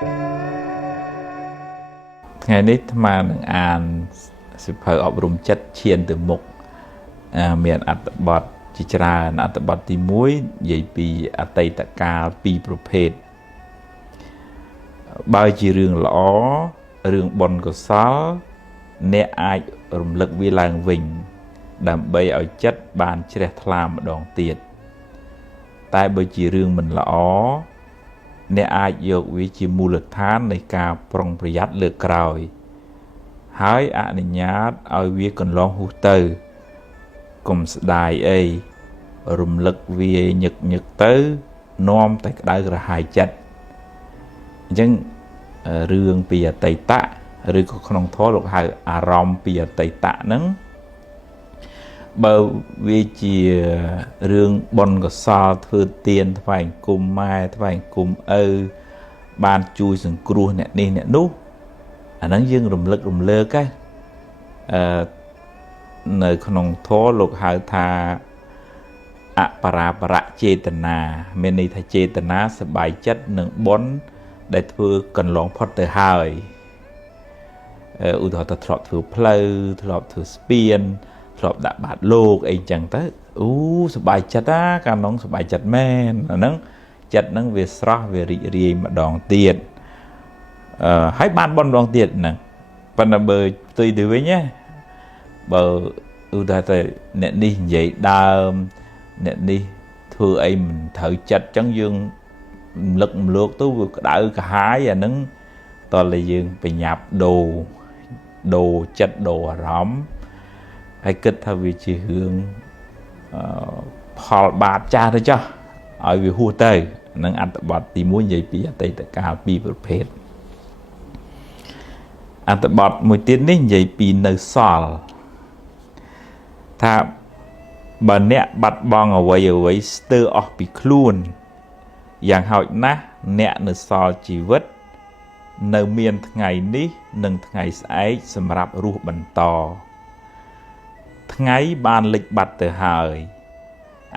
ngày nít mà an sự phơi ở rùm chất chiên từ mục miền ắt bọt chỉ ra ắt bọt tí muối vậy vì tây tạ ca pi prophet bao chỉ riêng lõ riêng bon của sáu nè ai rùm lực vi làng vinh đầm bay ở chất bàn trẻ làm đòn tiệt tại bởi chỉ riêng mình lõ nè ai dược vì chỉ mù lực thánในการปรองประหยัดเลือกกรอยហើយអនុញ្ញាតឲ្យវាកន្លងហួសទៅកុំស្ដាយអីរំលឹកវាញឹកញឹកទៅនាំតែក្តៅក្រហាយចិត្តអញ្ចឹងរឿងពីអតីតឬក៏ក្នុងធម៌លោកហៅអារម្មណ៍ពីអតីតហ្នឹងបើវាជារឿងបុណ្យកុសលធ្វើទានថ្វាយគុំម៉ែថ្វាយគុំឪបានជួយសង្គ្រោះអ្នកនេះអ្នកនោះអាហ្នឹងយើងរំលឹករំលើកនៅក្នុងធម៌លោកហៅថាអបរាបរៈចេតនាមានន័យថាចេតនាសប្បាយចិត្តនឹងបុណ្យដែលធ្វើកន្លងផុតទៅហើយឧទាហរណ៍ទៅធ្លាប់ធ្វើផ្លូវធ្លាប់ធ្វើស្ពានធ្លាប់ដាក់បាតលោកអីចឹងទៅសប្បាយចិត្តកាលនោះសប្បាយចិត្តមែនអាហ្នឹងចិត្តហ្នឹងវាស្រស់វារីករាយម្ដងទៀតហើយបានបនម្ដងទៀតហ្នឹងប៉ុន្តែបើផ្ទុយទៅវិញណាបើឧទាហរណ៍ទៅអ្នកនេះនិយាយដើមអ្នកនេះធ្វើអីមិនត្រូវចិត្តចឹងយើងរំលឹករំលកទៅវាក្តៅកាហាយអាហ្នឹងតើយើងបញ្ញាប់ដូរចិត្តដូរអារម្មណ៍ហើយគិតថាវាជារឿងផលបាបចាស់ទៅចុះឲ្យវាហួសទៅនឹងអត្ថបទទី1និយាយពីអតីតកាលពីរប្រភេទអត្ថបទមួយទៀតនេះនិយាយពីនៅសល់ថាបើអ្នកបាត់បង់អ្វីស្ទើរអស់ពីខ្លួនយ៉ាងហោចណាស់អ្នកនៅសល់ជីវិតនៅមានថ្ងៃនេះនិងថ្ងៃស្អែកសម្រាប់រស់បន្តថ្ងៃបានលិចបាត់ទៅហើយ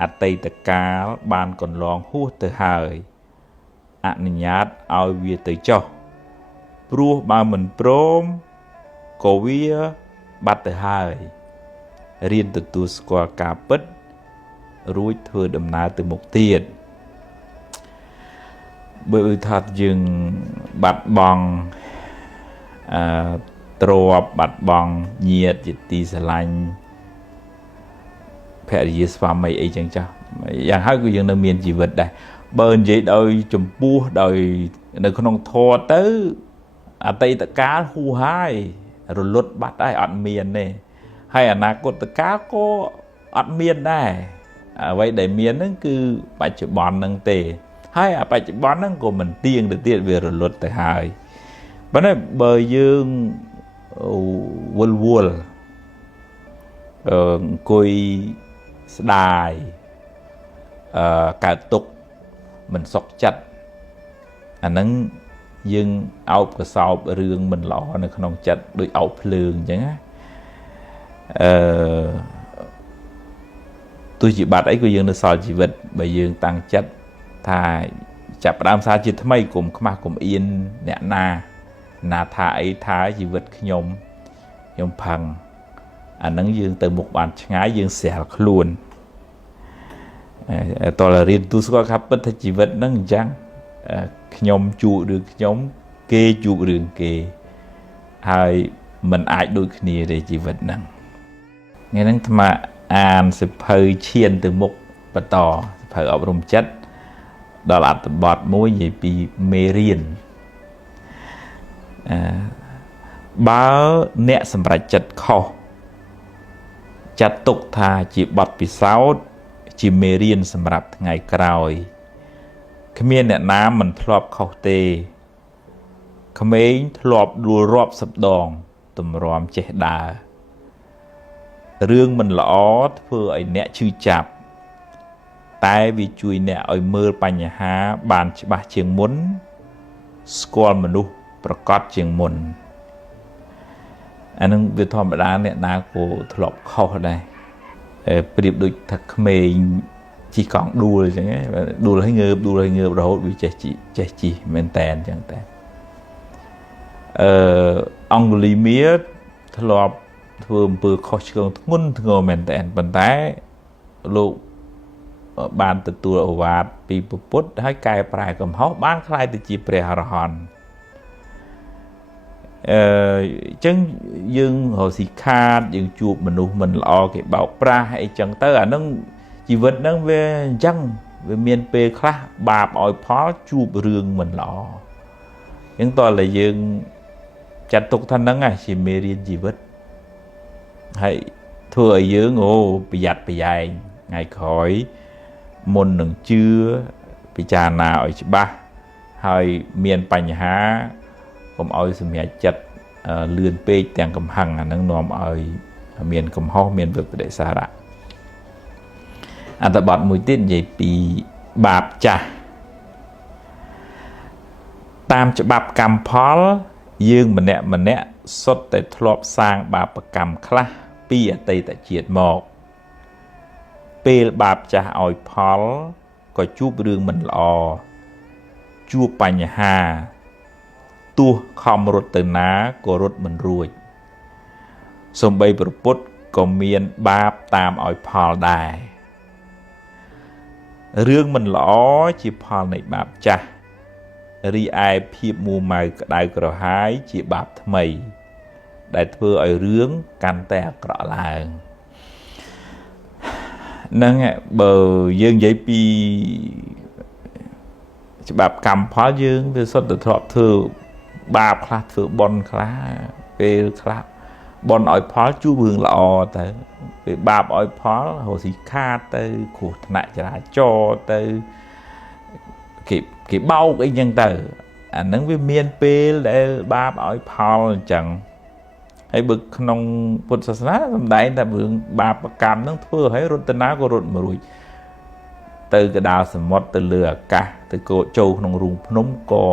អតីតកាលបានកន្លងហួសទៅហើយអនុញ្ញាតឲ្យវាទៅចុះព្រោះបើមិនព្រមក៏វាបាត់ទៅហើយរៀនទទួលស្គាល់ការពិតរួចធ្វើដំណើរទៅមុខទៀតបើថាយើងបាត់បង់ទ្រព្យបាត់បង់ញាតិជាទីស្រឡាញ់ភរិយាស្វាមីអីចឹងចាស់យ៉ាងហើយគឺយើងនៅមានជីវិតដែរបើនិយាយដោយចំពោះដោយនៅក្នុងធម៌ទៅអតីតកាលហួសហើយរលត់បាត់ហើយអត់មានទេហើយអនាគតកាលក៏អត់មានដែរអ្វីដែលមានហ្នឹងគឺបច្ចុប្បន្នហ្នឹងទេហើយបច្ចុប្បន្នហ្នឹងក៏មិនទៀងទៅទៀតវារលត់ទៅហើយប៉ុន្តែបើយើងវល់អង្គុយស្ដាយកើតទុកមិនសុខចិត្តអាហ្នឹងយើងអោបកសោបរឿងមិនល្អនៅក្នុងចិត្តដូចអោបភ្លើងអញ្ចឹងណាទោះជាបាត់អីក៏យើងនៅសល់ជីវិតបើយើងតាំងចិត្តថាចាប់ផ្ដើមសារជាថ្មីកុំខ្មាស់កុំអៀនអ្នកណាថាអីថាជីវិតខ្ញុំផឹងអាហ្នឹងយើងទៅមុខបានឆ្ងាយយើងស្រាលខ្លួនតើរៀនទូស្គាល់ថាពិតថាជីវិតហ្នឹងអញ្ចឹងខ្ញុំជួបរឿងខ្ញុំគេជួបរឿងគេហើយมันអាចដូចគ្នាទេជីវិតហ្នឹងថ្ងៃហ្នឹងអាត្មាអានសិភៅឈានទៅមុខបន្តសិភៅអប់រំចិត្តដល់អត្ថបទមួយនិយាយពីមេរៀនបើអ្នកសម្រេចចិត្តខុសចាត់ទុកថាជាបទពិសោធន៍ជាមេរៀនសម្រាប់ថ្ងៃក្រោយគ្មានអ្នកណាមិនធ្លាប់ខុសទេក្មេងធ្លាប់ដួលរាប់សិបដងទម្រាំចេះដើររឿងមិនល្អធ្វើឲ្យអ្នកឈឺចាប់តែវាជួយអ្នកឲ្យមើលបញ្ហាបានច្បាស់ជាងមុនស្គាល់មនុស្សប្រកបជាងមុនអានឹងវាធម្មតាអ្នកណាក៏ធ្លាប់ខុសដែរប្រៀបដូចថាក្មេងជិះកង់ដួលអញ្ចឹងដួលឲ្យងើបរហូតវាចេះជិះមែនតែនអញ្ចឹងតែ អង្គលីមៀធ្លាប់ធ្វើអំពើខុសឆ្គងធ្ងន់ធ្ងរមែនតែនប៉ុន្តែលោកបានទទួលឱវាទពីពុទ្ធហើយកែប្រែកំហុសបានក្លាយទៅជាព្រះអរហន្តអញ្ចឹងយើងរកស៊ីខាតយើងជួបមនុស្សមិនល្អគេបោកប្រាស់អីចឹងទៅអានឹងជីវិតហ្នឹងវាអញ្ចឹងវាមានពេលខ្លះបាបឲ្យផលជួបរឿងមិនល្អអញ្ចឹងតើតែយើងចាត់ទុកថាហ្នឹងជាមេរៀនជីវិតហើយធ្វើឲ្យយើងប្រយ័ត្នប្រយែងថ្ងៃក្រោយមុននឹងជឿពិចារណាឲ្យច្បាស់ហើយមានបញ្ហាកុំឲ្យសម្រេចចិត្តលឿនពេកទាំងកំហឹងអានឹងនាំឲ្យមានកំហុសមានវិបដិសារៈអត្ថបទមួយទៀតនិយាយពីបាបចាស់តាមច្បាប់កម្មផលយើងម្នាក់សុទ្ធតែធ្លាប់សាងបាបកម្មខ្លះពីអតីតជាតិមកពេលបាបចាស់ឲ្យផលក៏ជួបរឿងមិនល្អជួបបញ្ហាទោះខំរត់ទៅណាក៏រត់មិនរួចសំបីប្រពុតក៏មានបាបតាមឲ្យផលដែររឿងមិនល្អជាផលនៃបាបចាស់រីឯភាពមួម៉ៅក្តៅក្រហាយជាបាបថ្មីដែលធ្វើឲ្យរឿងកាន់តែអាក្រក់ឡើងហ្នឹងបើយើងនិយាយពីច្បាប់កម្មផលយើងវាសុទ្ធតែធ្លាប់ធ្វើបាបខ្លះធ្វើបុណ្យខ្លះពេលខ្លះបុណ្យឲ្យផលជួបរឿងល្អទៅពេលបាបឲ្យផលរស់ស៊ីខាតទៅគ្រោះថ្នាក់ចរាចរណ៍ទៅគេបោកអីចឹងទៅអាហ្នឹងវាមានពេលដែលបាបឲ្យផលអញ្ចឹងហើយបើក្នុងពុទ្ធសាសនាសម្ដែងថារឿងបាបកម្មហ្នឹងធ្វើឲ្យរត់ទៅណាក៏រត់មិនរួចទៅកដាលសមុទ្រទៅលើអាកាសទៅកោចូលក្នុងរូងភ្នំក៏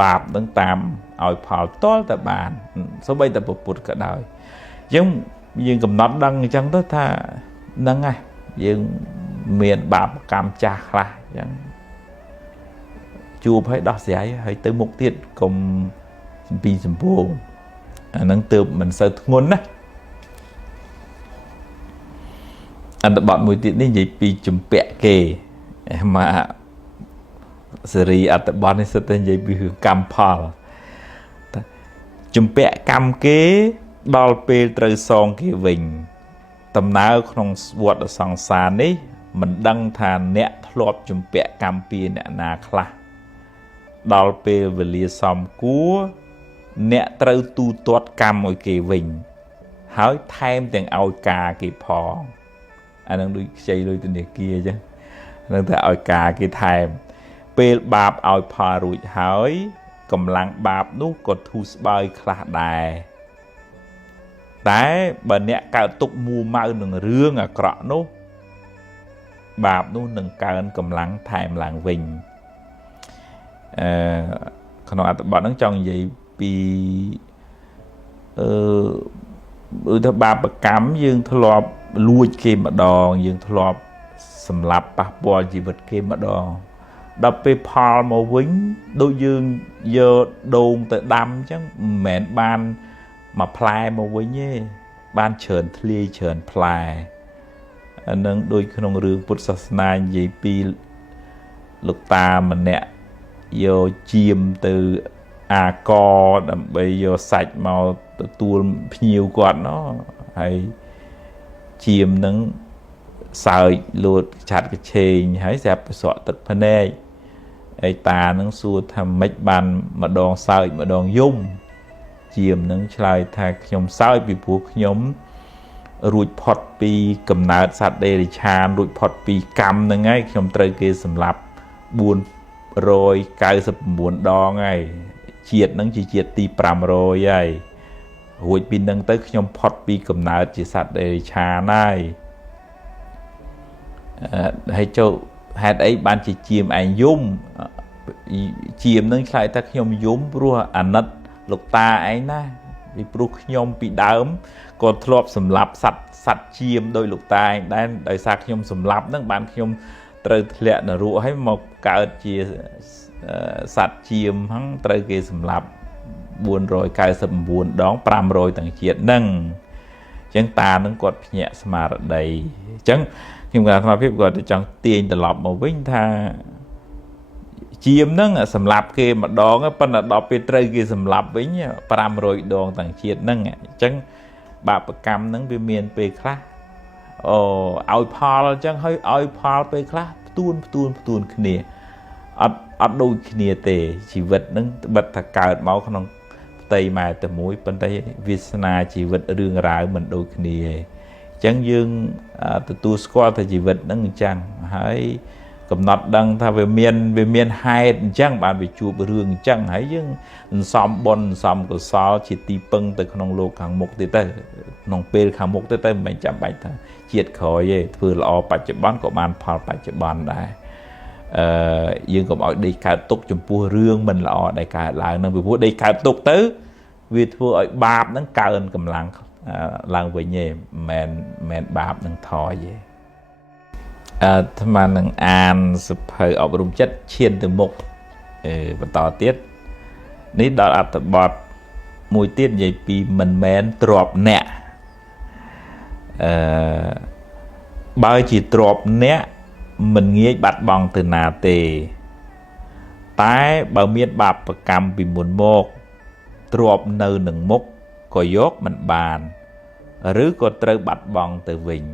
បាបហ្នឹងតាមឲ្យផលតលតែបានសូម្បីតែពុទ្ធក៏ដោយអញ្ចឹងយើងកំណត់ដឹងអញ្ចឹងទៅថាហ្នឹងហើយយើងមានបាបកម្មចាស់ខ្លះអញ្ចឹងជួបឲ្យដោះស្រាយហើយទៅមុខទៀតកុំពីសម្ពងអាហ្នឹងទើបមិនសូវធ្ងន់ណាអត្ថបទមួយទៀតនេះនិយាយពីជំពាក់គេមកសេរីអត្ថបទនេះសិតតែនិយាយពីរឿងកម្មផលជំពាក់កម្មគេដល់ពេលត្រូវសងគេវិញដំណើរក្នុងវដ្តសង្សារនេះមិនដឹងថាអ្នកធ្លាប់ជំពាក់កម្មពីអ្នកណាខ្លះដល់ពេលវេលាសមគួរអ្នកត្រូវទូទាត់កម្មឲ្យគេវិញហើយថែមទាំងឲ្យការគេផងអានឹងដូចខ្ចីលុយធនាគារអញ្ចឹងនឹងតែឲ្យការគេថែមពេលបាបឲ្យផលរួចហើយកម្លាំងបាបនោះក៏ធូរស្បើយខ្លះដែរតែបើអ្នកកើតទុកមួម៉ៅនឹងរឿងអាក្រក់នោះបាបនោះនឹងកើនកម្លាំងថែមឡើងវិញក្នុងអត្ថបទហ្នឹងចង់និយាយពីថាបាបកម្មយើងធ្លាប់លួចគេម្ដងយើងធ្លាប់សម្លាប់ប៉ះពាល់ជីវិតគេម្ដងដល់ពេលផលមកវិញដូចយើងយកដូងទៅដាំអញ្ចឹងមិនមែនបានមកផ្លែមកវិញទេបានច្រើនធ្លាយច្រើនផ្លែអានឹងដូចក្នុងរឿងពុទ្ធសាសនានិយាយពីលោកតាម្នាក់យកជាមទៅអាកដើម្បីយកសាច់មកទទួលភ្ញៀវគាត់ណោះហើយជាមនឹងសើចលួតឆាត់កឆេងហើយស្រាប់ប្រសក់ទឹកភ្នែកឯតានឹងសួរថាម៉េចបានម្ដងសើចម្ដងយំជាមនឹងឆ្លើយថាខ្ញុំសើចពីព្រោះខ្ញុំរួចផុតពីកំណើតសត្វដេរិឆានរួចផុតពីកម្មហ្នឹងហើយខ្ញុំត្រូវគេសម្លាប់499ដងហើយជាតិហ្នឹងជាជាតិទី500ហើយរួចពីហ្នឹងទៅខ្ញុំផុតពីកំណើតជាសត្វដេរិឆានហើយចូលហេតុអីបានជាជាមឯងយំជាមនឹងឆ្លើយថាខ្ញុំយំព្រោះអាណិតលោកតាឯងណាពីព្រោះខ្ញុំពីដើមក៏ធ្លាប់សម្លាប់សត្វជាមដោយលោកតាឯងដែរដោយសារខ្ញុំសម្លាប់ហ្នឹងបានខ្ញុំត្រូវធ្លាក់នរកហើយមកកើតជាសត្វជាមហ្នឹងត្រូវគេសម្លាប់ 499 đón 500 tầng chiết nâng chẳng ta nâng quật nhẹ mà đầy chẳng nhưng mà thằng phép gọi chẳng tiền từ lọp mà vinh tha chiêm nâng sầm lạp kia mà đón á phần là đọc về trời kia sầm lạp với nhá 500 đón tầng chiết nâng chẳng bà cam nâng về miền về khác ao Paul chẳng hơi ao Paul về khác tuôn kia ắt đôi kia tệ chỉ vật nâng bật thà cào máu không tây mà từ mũi bên tây Việt Nam chỉ vật đường rải mình đôi kia chẳng dương từ tu squat thì chỉ vật nâng chẳng hãy cầm nọt đăng tha về miền hai chẳng bạn bị chụp đường chẳng hãy dương xóm bon xóm của sao chỉ ti pưng từក្នុងលោកខាងមុខទៅក្នុងពេលខាងមុខទៅមិនចាំបាច់ថាជាតិក្រោយទេធ្វើល្អបច្ចុប្បន្នក៏បានផលបច្ចុប្បន្នដែរយើងកុំឲ្យដេកកើតទុកចំពោះរឿងមិនល្អដែលកើតឡើងនឹងពីព្រោះដេកកើតទុកទៅវាធ្វើឲ្យបាបហ្នឹងកើនកម្លាំងឡើងវិញទេមិនបាបនឹងថយទេអាត្មានឹងអានសភៅអប់រំចិត្តឈានទៅមុខបន្តទៀតនេះដល់អត្ថបទមួយទៀតនិយាយពីមិនមែនទ្របអ្នកបើជាទ្របអ្នកមិនងាយបាត់បង់ទៅណាទេតែបើមានបាបកម្មពីមុនមកទ្របនៅនឹងមុខក៏យកមិនបានឬក៏ត្រូវបាត់បង់ទៅវិញ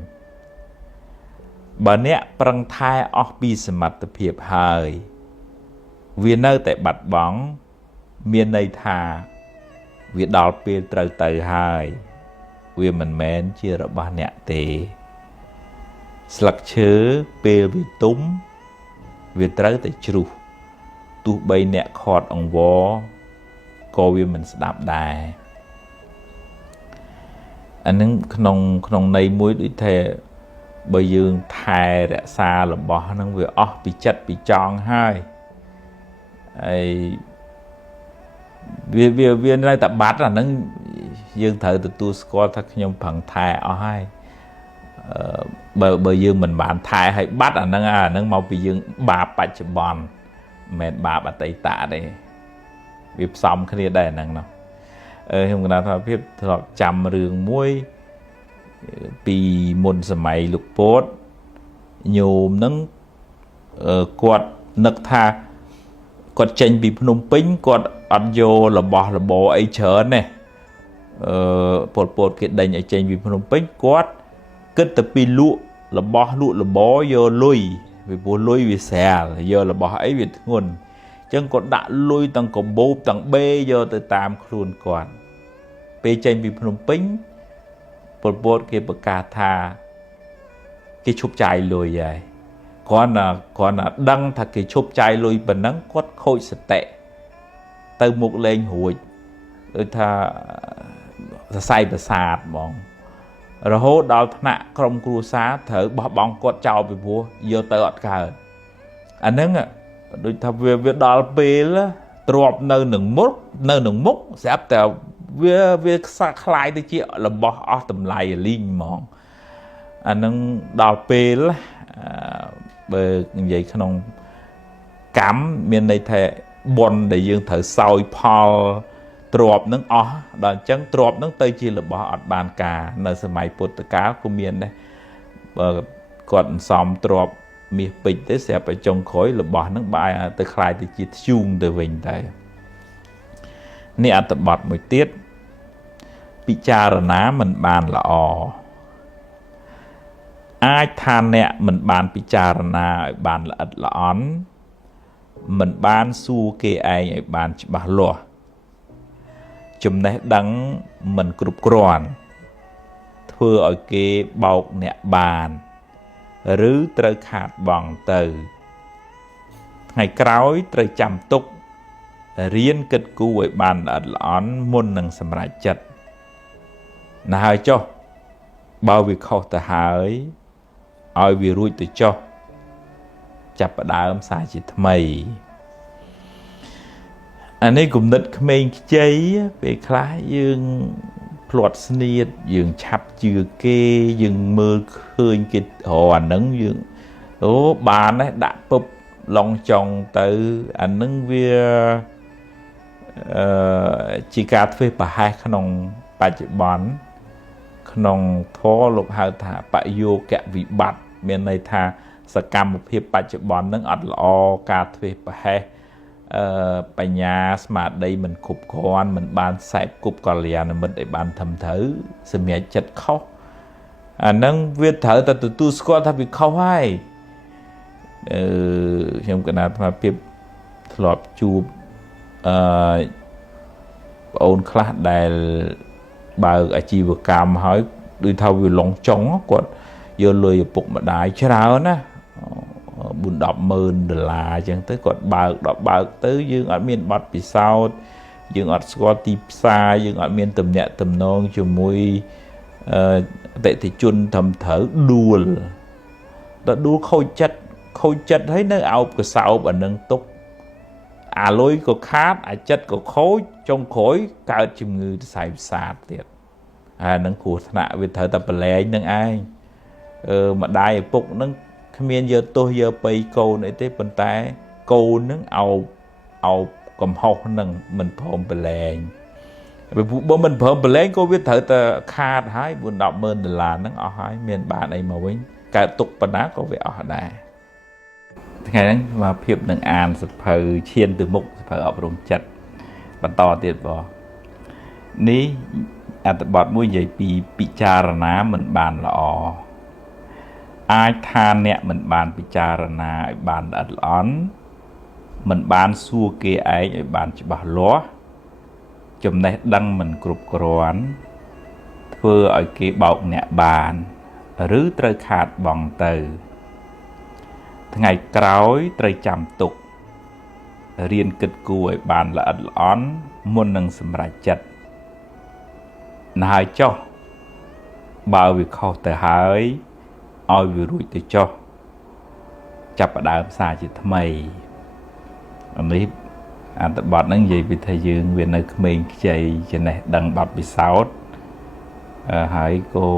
បើអ្នកប្រឹងថែអស់ពីសមត្ថភាពហើយវានៅតែបាត់បង់មានន័យថាវាដល់ពេលត្រូវទៅហើយវាមិនមែនជារបស់អ្នកទេស្លឹកឈើពេលវាទុំវាត្រូវតែជ្រុះទោះបីអ្នកខាត់អង្វរក៏វាមិនស្ដាប់ដែរអានឹងក្នុងន័យមួយដូចថាបើយើងថែរក្សារបស់ហ្នឹងវាអស់ពីចិត្តពីចង់ហើយហើយវានៅតែបាត់អាហ្នឹងយើងត្រូវទទួលស្គាល់ថាខ្ញុំប្រឹងថែអស់ហើយបើយើងមិនបានថែឲ្យបាត់អាហ្នឹងមកពីយើងបាបបច្ចុប្បន្នមិនមែនបាបអតីតទេវាផ្សំគ្នាដែរហ្នឹងណោះខ្ញុំគណថាភាពធ្លាប់ចាំរឿងមួយពីមុនសម័យលោកពោតញោមហ្នឹងគាត់នឹកថាគាត់ចេញពីភ្នំពេញគាត់អត់យករបស់របរអីច្រើនទេពលពតគេដេញឲ្យចេញពីភ្នំពេញគាត់គិតទៅពីលក់របស់លក់របរយកលុយពីព្រោះលុយវាស្រាលយករបស់អីវាធ្ងន់អញ្ចឹងគាត់ដាក់លុយទាំងកបោបទាំងបេយកទៅតាមខ្លួនគាត់ពេលចេញពីភ្នំពេញពលពតគេប្រកាសថាគេឈប់ចាយលុយហើយគាត់ណាដឹងថាគេឈប់ចាយលុយប៉ុណ្ណឹងគាត់ខូចសតិទៅមុខលេងរួចដូចថាសរសៃប្រសាទហ្មងរហូតដល់ថ្នាក់ក្រុមគ្រួសារត្រូវបោះបង់គាត់ចោលពីព្រោះយកទៅអត់កើតអាហ្នឹងដូចថាវាដល់ពេលទ្របនៅនឹងមុខស្រាប់តែវាខ្លាយទៅជារបស់អស់តម្លៃលីងហ្មងអាហ្នឹងដល់ពេលបើនិយាយក្នុងកម្មមានន័យថាបុណ្យដែលយើងត្រូវសោយផលទ្របនឹងអស់ដល់អញ្ចឹងទ្របនឹងទៅជារបស់អត់បានការនៅសម័យពុទ្ធកាលក៏មានដែរបើគាត់សំទ្របមាសពេជ្រទៅស្រាប់តែចុងក្រោយរបស់នឹងបែរទៅคล้ายទៅជាធ្យូងទៅវិញតែនេះអត្ថបទមួយទៀតពិចារណាមិនបានល្អអាចថាអ្នកមិនបានពិចារណាឲ្យបានល្អិតល្អន់មិនបានសួរគេឯងឲ្យបានច្បាស់លាស់ចំណេះដឹងមិនគ្រប់គ្រាន់ធ្វើឲ្យគេបោកអ្នកបានឬត្រូវខាតបង់ទៅថ្ងៃក្រោយត្រូវចាំទុករៀនគិតគូរឲ្យបានល្អិតល្អន់មុននឹងសម្រេចចិត្តណាហើយចុះបើវាខុសទៅហើយឲ្យវារួចទៅចុះចាប់ផ្ដើមសារជាថ្មីអានេះគំនិតក្មេងខ្ចីពេលខ្លះយើងភ្លាត់ស្នៀតយើងឆាប់ជឿគេយើងមើលឃើញគេអាហ្នឹងយើងបានដែរដាក់ពុបឡងចុងទៅអាហ្នឹងវា ជាការធ្វើប្រហែសក្នុងបច្ចុប្បន្នក្នុងធម៌លោកហៅថាបយោគវិបត្តិមានន័យថាសកម្មភាពបច្ចុប្បន្នហ្នឹងអត់ល្អការធ្វើប្រហែសបញ្ញាស្មារតីមិនគ្រប់គ្រាន់មិនបានខ្សែគប់កល្យាណមិត្តឲ្យបានត្រឹមត្រូវសម្រាប់ចិត្តខុសអាហ្នឹងវាត្រូវតែទទួលស្គាល់ថាវាខុសហើយខ្ញុំកណាត់ថាភាពធ្លាប់ជួបប្អូនខ្លះដែលបើកអាជីវកម្មហើយដូចថាវាឡងចុងគាត់យកលុយឪពុកម្ដាយច្រើនណា4-10,000 $អញ្ចឹងទៅគាត់បើកទៅយើងអត់មានប័ណ្ណពិសោធន៍យើងអត់ស្គាល់ទីផ្សារយើងអត់មានទំនាក់ទំនងជាមួយអតិថិជនត្រឹមត្រូវដួលខូចចិត្តហើយនៅអោបកសោបអានឹងទុកអាលុយក៏ខាតអាចិត្តក៏ខូចចុងក្រោយកើតជំងឺសរសៃប្រសាទទៀតអានឹងគ្រោះថ្នាក់វាត្រូវតែប្រឡែងនឹងឯងម្ដាយឪពុកនឹងគ្មានយកទោសយកបៃកូនអីទេប៉ុន្តែកូននឹងអោបកំហុសនឹងមិនព្រមប្រឡែងបើមិនព្រមប្រឡែងក៏វាត្រូវតែខាតហើយ4-10,000 $ហ្នឹងអស់ហើយមានបានអីមកវិញកើតទុកប៉ុណ្ណាក៏វាអស់ដែរថ្ងៃហ្នឹងមកភាពនឹងអានសភៅឈានទៅមុខសភៅអប់រំចិត្តបន្តទៀតបងនេះអត្ថបទមួយនិយាយពីពិចារណាមិនបានល្អអាចថាអ្នកមិនបានពិចារណាឲ្យបានល្អិតល្អន់មិនបានសួរគេឯងឲ្យបានច្បាស់លាស់ចំណេះដឹងមិនគ្រប់គ្រាន់ធ្វើឲ្យគេបោកអ្នកបានឬត្រូវខាតបង់ទៅថ្ងៃក្រោយត្រូវចាំទុករៀនគិតគូរឲ្យបានល្អិតល្អន់មុននឹងសម្រេចចិត្តណាហើយចុះបើវាខុសទៅហើយឲ្យវារួចទៅចុះចាប់ផ្ដើមសារជាថ្មីនេះអត្ថបទហ្នឹងនិយាយពីថាយើងវានៅក្មេងខ្ចីចំណេះដឹងបទពិសោធន៍ហើយក៏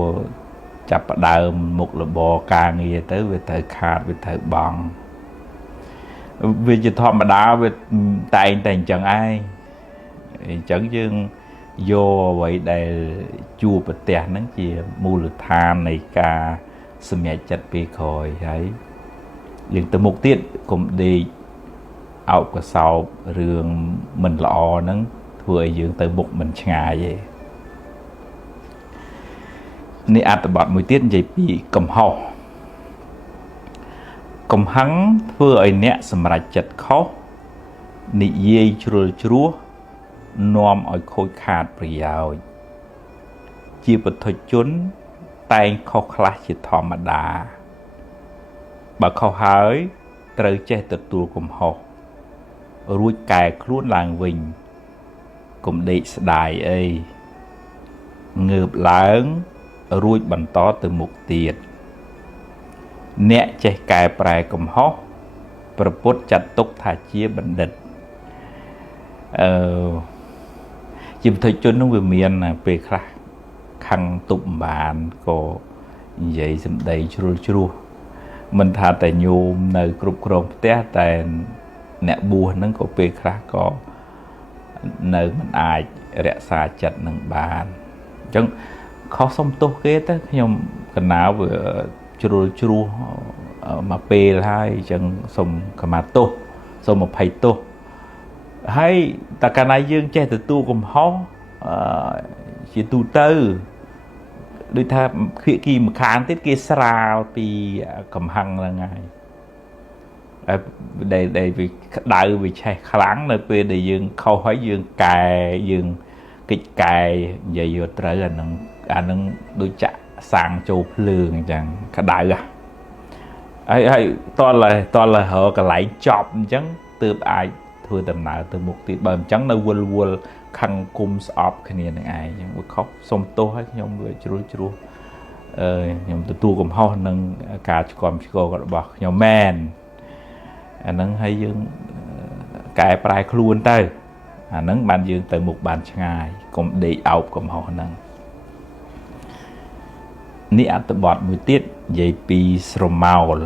ចាប់ផ្ដើមមុខរបរការងារទៅវាត្រូវខាតវាត្រូវបង់វាជាធម្មតាវាតែងតែអញ្ចឹងឯងអញ្ចឹងយើងយកអ្វីដែលជួបប្រទះហ្នឹងជាមូលដ្ឋាននៃការសម្រេចចិត្តពេលក្រោយហើយយើងទៅមុខទៀតកុំដេកអោបកសោបរឿងមិនល្អហ្នឹងធ្វើឲ្យយើងទៅមុខមិនឆ្ងាយទេនេះអត្ថបទមួយទៀតនិយាយពីកំហុសកំហឹងធ្វើឲ្យអ្នកសម្រេចចិត្តខុសនិយាយជ្រុលជ្រោះនាំឲ្យខូចខាតប្រយោជន៍ជាពុទ្ធជនតែងខុសខ្លះជាធម្មតាបើខុសហើយត្រូវចេះទទួលកំហុសរួចកែខ្លួនឡើងវិញកុំដេកស្ដាយអីងើបឡើងរួចបន្តទៅមុខទៀតអ្នកចេះកែប្រែកំហុសព្រះពុទ្ធចាត់ទុកថាជាបណ្ឌិតជាពុទ្ធជននោះវាមានពេលខ្លះខឹងទប់បានក៏និយាយសម្ដីជ្រុលជ្រោះមិនថាតែញោមនៅគ្រប់គ្រងផ្ទះតែអ្នកបួសហ្នឹងក៏ពេលខ្លះក៏នៅមិនអាចរក្សាចិត្តនឹងបានអញ្ចឹងខុសសុំទោសគេទៅខ្ញុំកណាវវាជ្រុលជ្រោះមកពេលហើយអញ្ចឹងសុំខមាទោសសុំអភ័យទោសហើយតែកាលណាយើងចេះទទួលកំហុសជាទូទៅដូចថាភាគីម្ខាងទៀតគេស្រាលពីកំហឹងហ្នឹងហើយដែលវាក្តៅវាឆេះខ្លាំងនៅពេលដែលយើងខុសហើយយើងកែយើងកិច្ចកែនិយាយយកត្រូវអាហ្នឹងដូចចាក់សាំងចូលភ្លើងអញ្ចឹងក្តៅហើយតលរកន្លែងចប់អញ្ចឹងទើបអាចធ្វើដំណើរទៅមុខទៀតបើអញ្ចឹងនៅវល់ខឹងគុំស្អប់គ្នានឹងឯងអញ្ចឹងវាខុសសុំទោសឲ្យខ្ញុំវាជ្រុលជ្រោះខ្ញុំទទួលកំហុសនឹងការឆ្គាំឆ្គងរបស់ខ្ញុំមែនអាហ្នឹងហើយយើងកែប្រែខ្លួនទៅអាហ្នឹងបានយើងទៅមុខបានឆ្ងាយកុំដេកអោបកំហុសហ្នឹងនេះអត្ថបទមួយទៀតនិយាយពីស្រមោល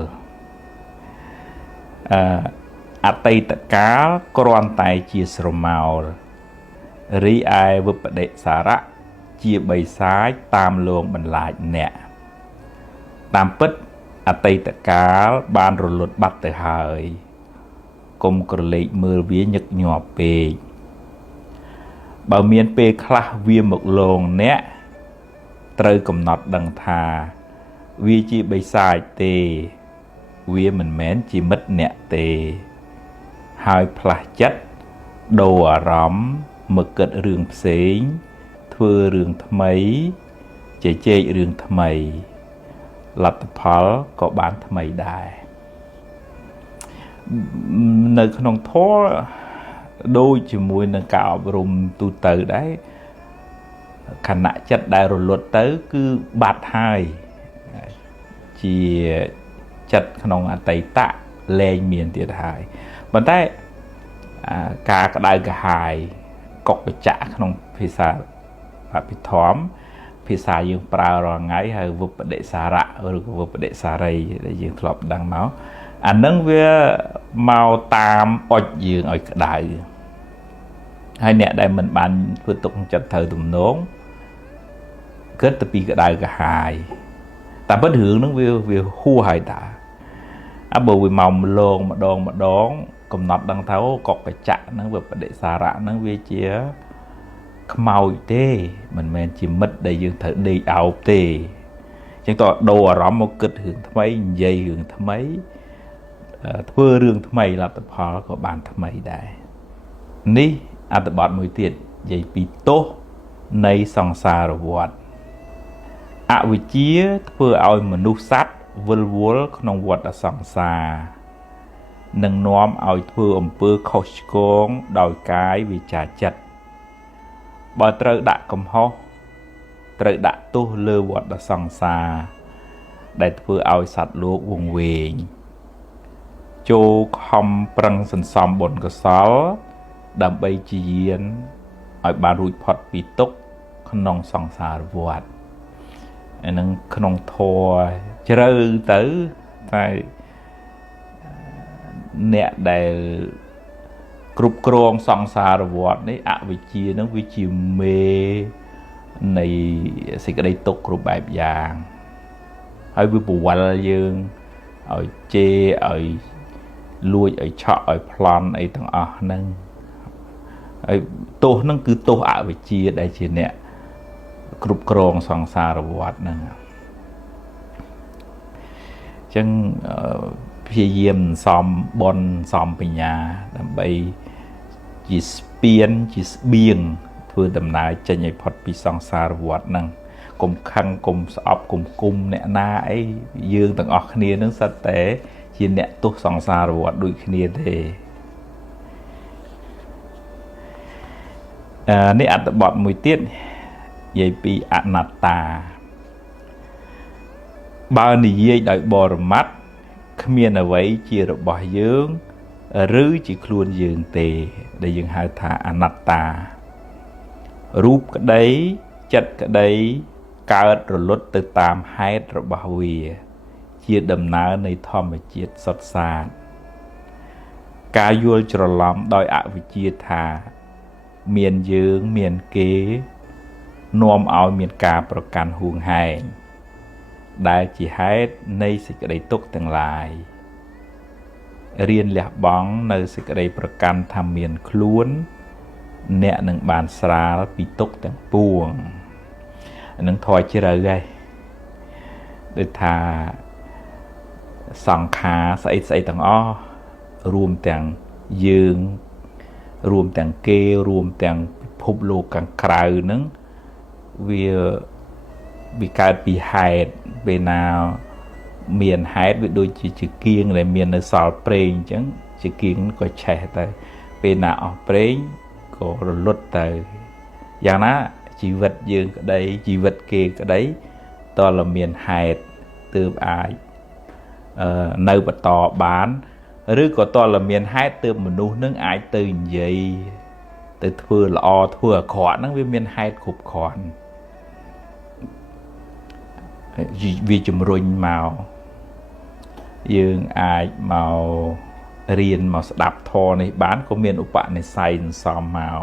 អតីតកាលគ្រាន់តែជាស្រមោល រីឯវិបដិសារៈជាបិសាចតាមលងបន្លាចអ្នកតាមពិតអតីតកាលបានរលត់បាត់ទៅហើយកុំក្រឡេកមើលវាញឹកញាប់ពេកបើមានពេលខ្លះវាមកលងអ្នកត្រូវកំណត់ដឹងថាវាជាបិសាចទេវាមិនមែនជាមិត្តអ្នកទេហើយផ្លាស់ចិត្តដូរអារម្មណ៍មកគិតរឿងផ្សេងធ្វើរឿងថ្មីជជែករឿងថ្មីលទ្ធផលក៏បានថ្មីដែរនៅក្នុងធម៌ដូចជាមួយនឹងការអប់រំទូទៅដែរខណៈចិត្តដែលរលត់ទៅគឺបាត់ហើយជាចិត្តក្នុងអតីតលែងមានទៀតហើយប៉ុន្តែការក្តៅក្រហាយកុកបច្ចៈក្នុងភាសាអភិធម្មភាសាយើងប្រើរាល់ថ្ងៃហើយវិបដិសារៈឬក៏វិបដិសារីដែលយើងធ្លាប់ដឹងមកអានឹងវាមកតាមអុចយើងឲ្យក្តៅហើយអ្នកដែលមិនបានធ្វើទុកចិត្តត្រូវទំនងគិតទៅពីក្តៅក្រហាយតែពិតរឿងហ្នឹងវាហួសហើយតាបើវាមកម្លងម្ដងកំណត់ដឹងថាកុកបច្ចៈហ្នឹងវិបដិសារៈហ្នឹងវាជាខ្មោចទេមិនមែនជាមិត្តដែលយើងត្រូវដេកអោបទេអញ្ចឹងតើដូរអារម្មណ៍មកគិតរឿងថ្មីនិយាយរឿងថ្មីធ្វើរឿងថ្មីលទ្ធផលក៏បានថ្មីដែរនេះអត្ថបទមួយទៀតនិយាយពីទោសនៃសង្សារវដ្តអវិជ្ជាធ្វើឲ្យមនុស្សសត្វវិលវល់ក្នុងវដ្តសង្សារនឹងនាំឲ្យធ្វើអំពើខុសឆ្គងដោយកាយវាចាចិត្តបើត្រូវដាក់កំហុសត្រូវដាក់ទោសលើវដ្តសង្សារដែលធ្វើឲ្យសត្វលោកវង្វេងចូលខំប្រឹងសន្សំបុណ្យកុសលដើម្បីជាយានឲ្យបានរួចផុតពីទុក្ខក្នុងសង្សារវដ្តអានឹងក្នុងធម៌ជ្រៅទៅតែអ្នកដែលគ្រប់គ្រងសង្សារវដ្តនេះអវិជ្ជានឹងវាជាមេនៃសេចក្តីទុក្ខគ្រប់បែបយ៉ាងហើយវាប្រវល់យើងឲ្យជេរឲ្យលួចឲ្យឆក់ឲ្យប្លន់អីទាំងអស់ហ្នឹងហើយទោសហ្នឹងគឺទោសអវិជ្ជាដែលជាអ្នកគ្រប់គ្រងសង្សារវដ្តហ្នឹងអញ្ចឹងព្យាយាមសំបុណ្យសំបញ្ញាដើម្បីជាស្ពានជាស្បៀងធ្វើដំណើរចេញឲ្យផុតពីសង្សារវដ្តហ្នឹងកុំខឹងកុំស្អប់កុំគុំអ្នកណាអីយើងទាំងអស់គ្នានឹងសិតតែជាអ្នកទោសសង្សារវដ្តដូចគ្នាទេនេះអត្ថបទមួយទៀតនិយាយពីអនត្តាបើនិយាយដោយបរមត្ថគ្មានអ្វីជារបស់យើងឬជាខ្លួនយើងទេដែលយើងហៅថាអនត្តារូបក្តីចិត្តក្តីកើតរលត់ទៅតាមហេតុរបស់វាជាដំណើរនៃធម្មជាតិសុទ្ធសាធការយល់ច្រឡំដោយអវិជ្ជាថាមានយើងមានគេនាំឲ្យមានការប្រកាន់ហួងហែងដែលជាហេតុនៃសេចក្តីទុក្ខទាំងឡាយរៀនលះបង់នៅសេចក្តីប្រកាន់ថាមានខ្លួនអ្នកនឹងបានស្រាលពីទុក្ខទាំងពួងនឹងធေါ်ជ្រៅហើយដូចថាសង្ខារស្អីស្អីទាំងអស់រួមទាំងយើងរួមទាំងគេរួមទាំងពិភពលោកខាងក្រៅហ្នឹងវាកើតពីហេតុពេលណាមានហេតុវាដូចជាគៀងដែលមាននៅសល់ប្រេងអញ្ចឹងជាគៀងក៏ឆេះទៅពេលណាអស់ប្រេងក៏រលត់ទៅយ៉ាងណាជីវិតយើងក្តីជីវិតគេក្តីតើមានហេតុទើបអាចនៅបន្តបានឬក៏តើមានហេតុទើបមនុស្សនឹងអាចទៅនិយាយទៅធ្វើល្អធ្វើអាក្រក់ហ្នឹងវាមានហេតុគ្រប់គ្រាន់វាជំរុញមកយើងអាចមករៀនមកស្ដាប់ធម៌នេះបានក៏មានឧបនិស្ស័យសន្សំមក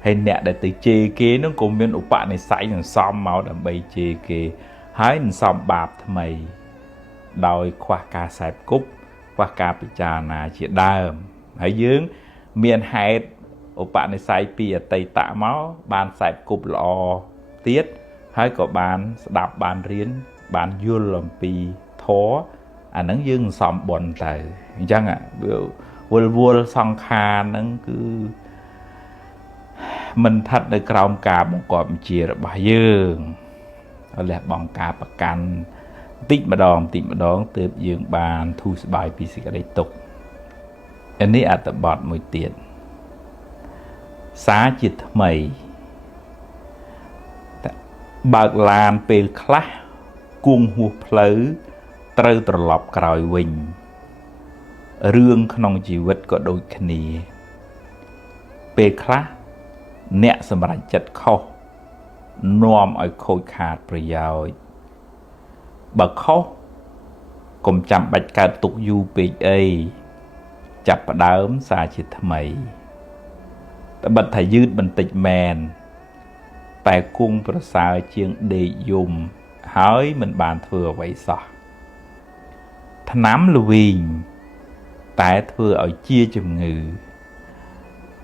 hay nè để từ chê kế nó cũng miễn ủ bạn này xảy thằng xóm máu đầm bay chê kế hãy thằng xóm bạp thầm mày đòi khoa ca sạp cúc khoa ca bị trà nà chị đàm hãy dướng miền hãy ủ bạn này xảy bì ở tây tạ máu bàn sạp cúc lọ tiết hãy có bàn đạp bàn riêng bàn dưa làm bì thó nắng dương xóm bồn tờ chăng ạ vua vua song kha nắng cứ mình thật để còng cả một cọp chia là bà dương là bằng cả bạc can tích mà đòn từ dương bàn thu bài pi sĩ cái đấy tục anh ấy tập bọt mùi tiền xá chít mày bạc làn bề khá cung hụt lứ trâu trò lọc còi vinh rương không chỉ vật có đôi khỉ bề khá nẹ sầm rạch chật khô nôm ở khôi khát bởi giàu bậc khô cùng chăm bạch cả tục du bề ấy chập đớm xa chỉ thầm ấy ta bật thầy dứt bình tịch mèn tại cung và sao chiếng để dùng hỏi mình bàn thừa vậy sao thân nắm lưu hình tại thừa ở chia chùm ngữ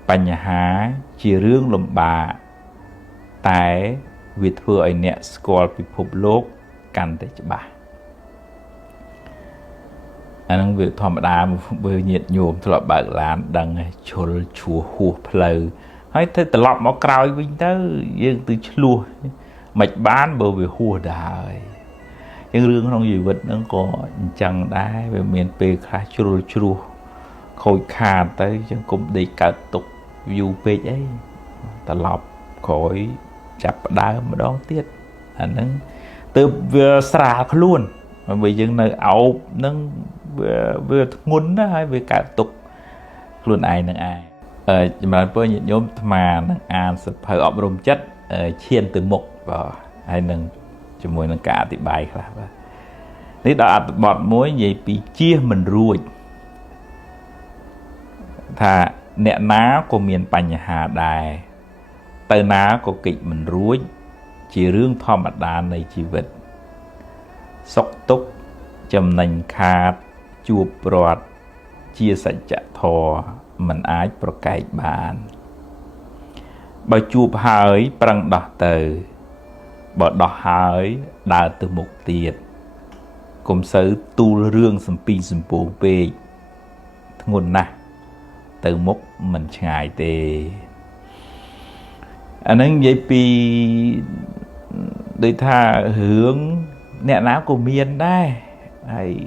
bánh há chia rương lùm bà tại vì thừa ở nẹ school bị phục lốt canh tới bà anh đang việc thòm đá một bơi nhiệt nhồm thật là bạc lán đằng chôl chùa hùa pleu hãy thấy tờ lọt máu cào vinh tới dương từ lùa mạch bán bờ về hùa đài nhưng rương không gì vật nó có chẳng đá về miền Tây khá chua chua khôi khàn tới chẳng cũng đi cả tục dù về ấy ta lọc khỏi chập đá mà đón tiết anh nâng từ vừa xả luôn mà bây giờ nơi ảo nâng vừa ngôn đó hay về cả tục luôn ai nâng ai mà bây giờ nhóm mà nâng an sẽ phải ổn rung chất chiên từ mục và hay nâng cho mùi nâng cả thì bài khá thế đã bọt mối gì bị chia mình ruột thà nẹ ná của miền Pành Hà Đài tờ ná của kịch mình ruột chỉ rương thò mặt đá này chỉ vật sốc túc chầm nành khát chua bọt chia sạch chạ thò mình ái pro cài bàn bà chua hơi prăng đỏ tờ bà đỏ hơi đào từ một tiệt cùng sở tu rương xâm pin xâm bố bê nguồn nà từ mốc mình ngại tê anh ấy vậy vì đời tha hướng nẹ ná của miền đây hay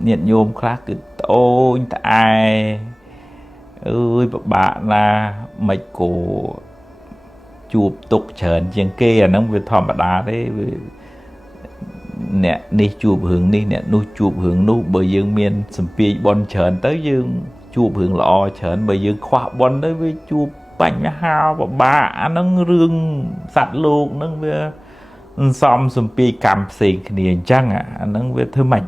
nhận nhôm khác cứ ôi ta ai ơi bạn là mạch cổ chụp tục trởn trên kia nó về thòm bà đá đấy nè đi chụp hướng đi nè nuôi chụp hướng nuôi bởi dương miền sầm pi bon trởn tới dương chụp hướng lọ trởn bởi dương khoa bon tới với chụp bánh hao và bà nó rương sạch luôn nó về xong sầm pi cầm xì kia chăng nó về thơ mạch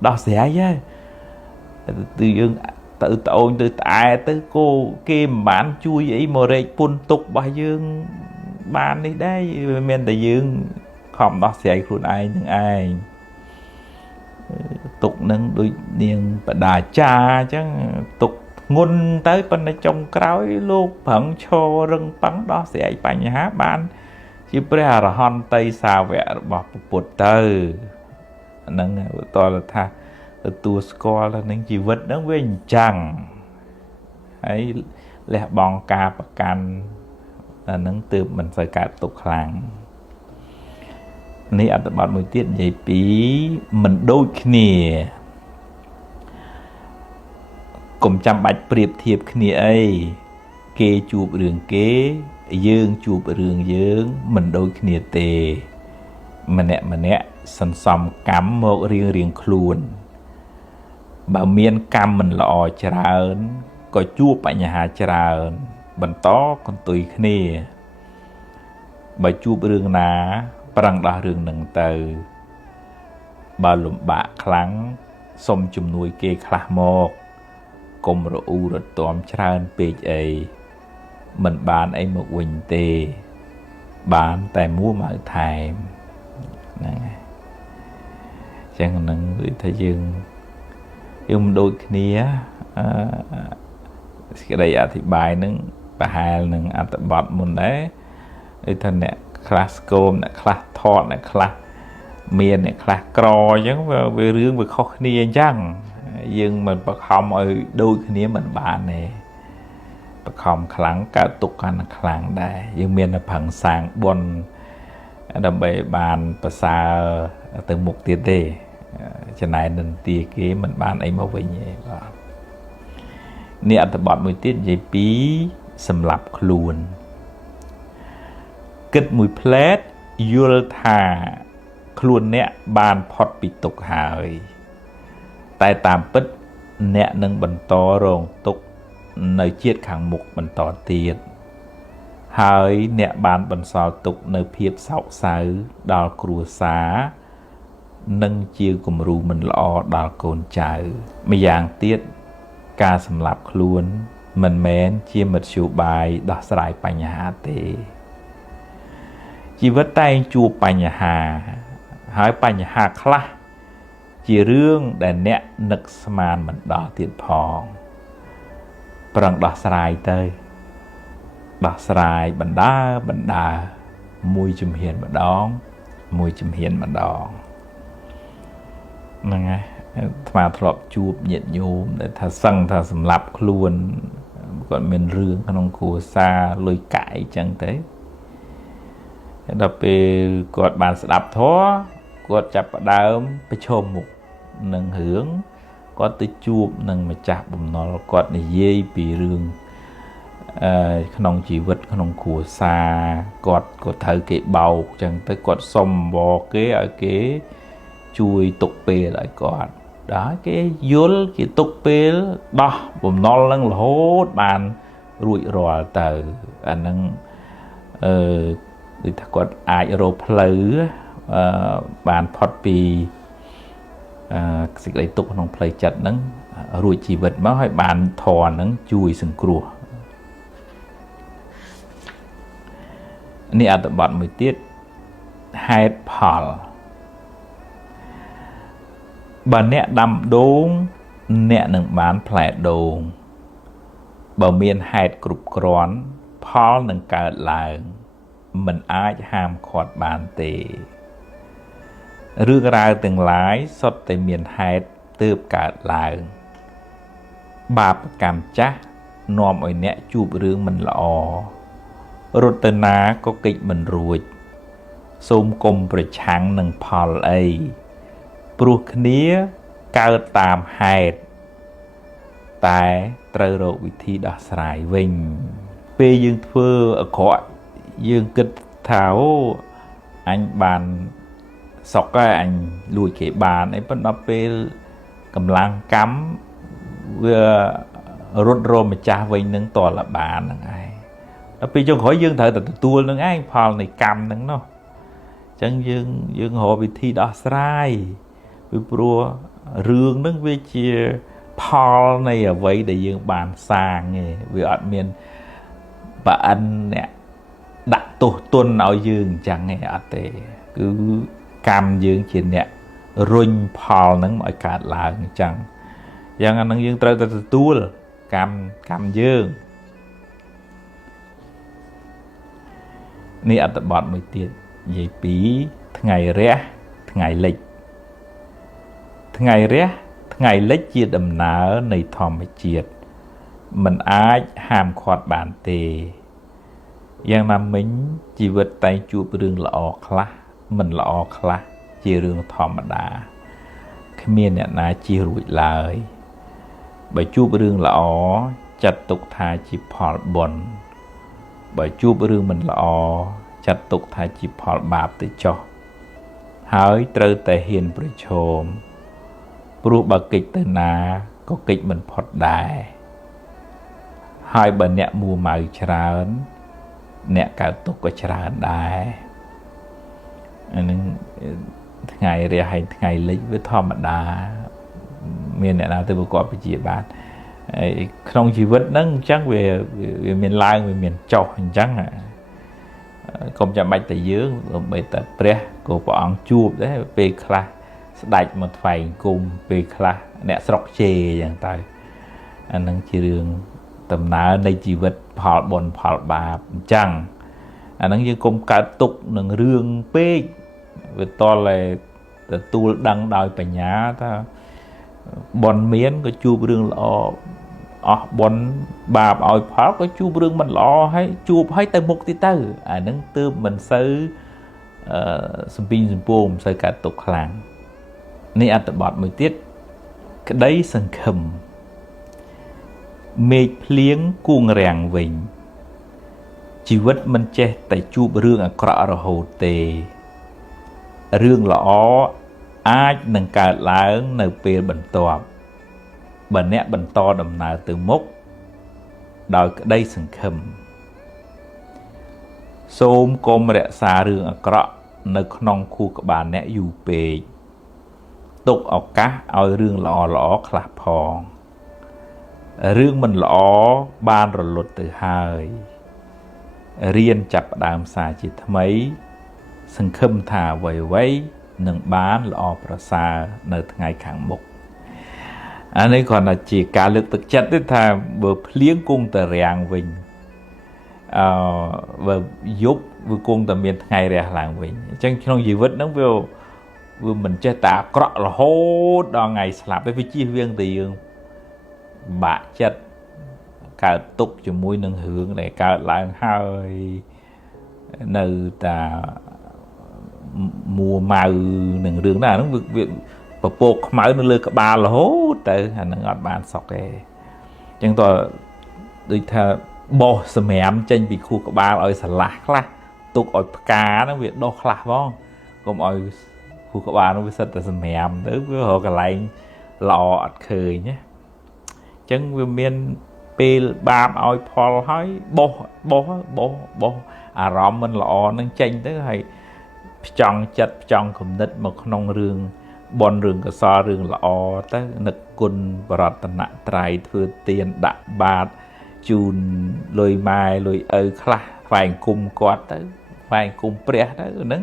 đó xé chứ từ dương tự tội từ tại tới cô kim bán chui ấy mà rệt phun tục bà dương bán đi đây men tại dương không đó sẽ khuôn ai những ai tục nâng đôi niên bà đà cha chứ tục ngôn tới bên này trong cái lúc phận cho rừng bắn đó sẽ phải nhà bán chứ bây giờ hòn tây sao vẽ bỏ bột tơ nâng to là tha tua score là những chi vật nó với chẳng ấy lẽ bong ca bạc can là nâng từ mình phải cả tục làng này ở tập một tiết vậy bí mình đôi khi cùng chăm bạch priệp thiệp khi ấy kê chụp đường kế dương chụp đường dương mình đôi khi tề mà nè sân sầm cắm một riêng riêng khuôn bà miên cam mình lọ chả ơn có chua bà nhà hà chả ơn bần tó còn tùy khní bà chua rương ná prang đá rương nâng tờ bà lụm bạ kháng xông chùm nuôi kê khá mọc cùng rồi u rồi tóm chả ơn bếch ấy mình bán ấy một quỳnh tê bán tại mua mở thèm chẳng nâng với thế dương đôi kia cái đây thì bài nâng bà hai nâng ăn tập bọt môn đấy ấy thân nè class côm nè class thọt nè class miền nè class cò chứ về riêng về khó khăn chăng nhưng mình bật không ở đôi khi mình bạn này bật không kháng cả tục ăn kháng đây nhưng miền là phẳng sáng buồn đầm bể bàn và xa từ mục tiêu đề cho này nên tìa kế mình bán ấy mà về nhé nè tập bọn mùi tiết dây bí xâm lập luôn kết mùi plét yul thà luôn nè bàn phọt bị tục hài tại tạm bích nè nâng bần to rồng tục nơi chiết kháng mục bần to tiếtហើយអ្នកបានបន្សល់ទុកនៅភាពសោកសៅដល់គ្រួសារនិងជាគំរូមិនល្អដល់កូនចៅម្យ៉ាងទៀតការសម្លាប់ខ្លួនមិនមែនជាមធ្យោបាយដោះស្រាយបញ្ហាទេជីវិតតែងជួបបញ្ហាហើយបញ្ហាខ្លះជារឿងដែលអ្នកនឹកស្មានមិនដល់ទៀតផងប្រឹងដោះស្រាយទៅដោះស្រាយបណ្ដាមួយជំហានម្ដងហ្នឹងហើយថ្មធ្លាប់ជួបញាតិញោមដែលថាសឹងថាសម្លាប់ខ្លួនគាត់មានរឿងក្នុងគ្រួសារលុយកាក់អីចឹងទៅដល់ពេលគាត់បានស្ដាប់ធម៌គាត់ចាប់ផ្ដើមប្រឈមមុខនឹងរឿងគាត់ទៅជួបនឹងម្ចាស់បំណុលគាត់និយាយពីរឿងក្នុងជីវិតក្នុងគ្រួសារគាត់ក៏ត្រូវគេបោកចឹងទៅគាត់សុំបោគេឲ្យគេជួយទុកពេលឲ្យគាត់ដល់គេយល់គេទុកពេលដោះបំណុលនឹងរហូតបានរួចរាល់ទៅអាហ្នឹងដូចថាគាត់អាចរកផ្លូវបានផុតពីសេចក្តីទុកក្នុងផ្លូវចិត្តហ្នឹងរួចជីវិតមកឲ្យបានធម៌ហ្នឹងជួយសង្គ្រោះនេះអត្ថបទមួយទៀតហេតុផលបើអ្នកដាំដូងអ្នកនឹងបានផ្លែដូងបើមានហេតុគ្រប់គ្រាន់ផលនឹងកើតឡើងមិនអាចហាមឃាត់បានទេរឿងរ៉ាវទាំងឡាយសុទ្ធតែមានហេតុទើបកើតឡើងបាបកម្មចាស់នាំឲ្យអ្នកជួបរឿងមិនល្អរត់ទៅណាក៏កិច្ចមិនរួចសូមគុំប្រឆាំងនឹងផលអីព្រោះគ្នាកើតតាមហេតុតែត្រូវរកវិធីដោះស្រាយវិញពេលយើងធ្វើអាក្រក់យើងគិតថាអូអញបានសុកហើយអញលួចគេបានអីប៉ុន្តែពេលកម្លាំងកម្មវារត់រម្ចាស់វិញនឹងតលបានហ្នឹងឯងដល់ពេលចុងក្រោយយើងត្រូវតែទទួលនឹងឯងផលនៃកម្មហ្នឹងនោះអញ្ចឹងយើងរកវិធីដោះស្រាយពីព្រោះរឿងហ្នឹងវាជាផលនៃអ្វីដែលយើងបានសាងឯងវាអត់មានប្រអិនអ្នកដាក់ទោសទណ្ឌឲ្យយើងអញ្ចឹងឯងអត់ទេគឺកម្មយើងជាអ្នករុញផលហ្នឹងមកឲ្យកើតឡើងអញ្ចឹងយ៉ាងអាហ្នឹងយើងត្រូវតែទទួលកម្មយើងនេះអត្ថបទមួយទៀតនិយាយពីថ្ងៃរះថ្ងៃលិចថ្ងៃរះថ្ងៃលិចជាដំណើរនៃធម្មជាតិមិនអាចហាមឃាត់បានទេយ៉ាងណាមិញជីវិតតែងជួបរឿងល្អខ្លះមិនល្អខ្លះជារឿងធម្មតាគ្មានអ្នកណាជៀសរួចឡើយបើជួបរឿងល្អចាត់ទុកថាជាផលបុណ្យបើជួបរឿងមិនល្អចាត់ទុកថាជាផលបាបទៅចុះហើយត្រូវតែហ៊ានប្រឈមព្រោះបើកិច្ចទៅណាក៏កិច្ចមិនផុតដែរហើយបើអ្នកមួម៉ៅច្រើនអ្នកកើតទុកក៏ច្រើនដែរអានឹងថ្ងៃរះហើយថ្ងៃលិចវាធម្មតាមានអ្នកណាទៅប្រកបវិជាបាន ក្នុងជីវិតហ្នឹងអញ្ចឹងវាមានឡើងវាមានចុះអញ្ចឹងកុំចាំបាច់តែយើងដើម្បីតែព្រះក៏ព្រះអង្គជួបដែរពេលខ្លះស្ដេចមកថ្វាយគុំពេលខ្លះអ្នកស្រុកជេរអញ្ចឹងទៅអាហ្នឹងជារឿងដំណើរនៃជីវិតផលបុណ្យផលបាបអញ្ចឹងអាហ្នឹងយើងកុំកើតទុកនឹងរឿងពេកវាតលតែទទួលដឹងដោយបញ្ញាថាបុណ្យមានក៏ជួបរឿងល្អអស់បុណ្យបាបឲ្យផលក៏ជួបរឿងមិនល្អហើយជួបឲ្យទៅមុខទៀតទៅអាហ្នឹងទើបមិនសូវសំពីងសំពោមមិនសូវកើតទុកខ្លាំងនេះអត្ថបទមួយទៀតក្តីសង្ឃឹមមេឃភ្លៀងគួងរាំងវិញជីវិតមិនចេះតែជួបរឿងអាក្រក់រហូតទេរឿងល្អអាចនឹងកើតឡើងនៅពេលបន្ទាប់បើអ្នកបន្តដំណើរទៅមុខដោយក្តីសង្ឃឹមសូមកុំរក្សារឿងអាក្រក់នៅក្នុងខួរក្បាលអ្នកយូរពេកទុកឱកាសឲ្យរឿងល្អខ្លះផងរឿងមិនល្អបានរលត់ទៅហើយរៀនចាប់ផ្ដើមសារជាថ្មីសង្ឃឹមថាអ្វីៗនឹងបានល្អប្រសើរនៅថ្ងៃខាងមុខអានេះគ្រាន់តែជាការលើកទឹកចិត្តទេថាបើភ្លៀងគង់តែរាំងវិញបើយប់វាគង់តែមានថ្ងៃរះឡើងវិញអញ្ចឹងក្នុងជីវិតហ្នឹងវាមិនចេះតែអាក្រក់រហូតដល់ថ្ងៃស្លាប់ទេវាជៀសវាងតែយើងបាក់ចិត្តកើតទុកជាមួយនឹងរឿងដែលកើតឡើងហើយនៅតែមួម៉ៅនឹងរឿងណាហ្នឹងវាពពកខ្មៅនៅលើក្បាលរហូតទៅអាហ្នឹងអត់បានសុខទេអញ្ចឹងតើដូចថាបោះសម្រាមចេញពីខួរក្បាលឲ្យស្រឡះខ្លះទុកឲ្យផ្កាហ្នឹងវាដុះខ្លះផងកុំឲ្យខួរក្បាលហ្នឹងវាសិតតែសម្រាមទៅវារកកន្លែងល្អអត់ឃើញណាអញ្ចឹងវាមានពេលបាបឲ្យផលហើយបោះអារម្មណ៍មិនល្អហ្នឹងចេញទៅហើយផ្ចង់ចិត្តផ្ចង់គំនិតមកក្នុងរឿងបនរឿងកសលរឿងល្អទៅនឹកគុណបរតនត្រ័យធ្វើទានដាក់បាតជូនលុយម៉ែលុយឪខ្លះថ្វាយគុំគាត់ទៅថ្វាយគុំព្រះទៅហ្នឹង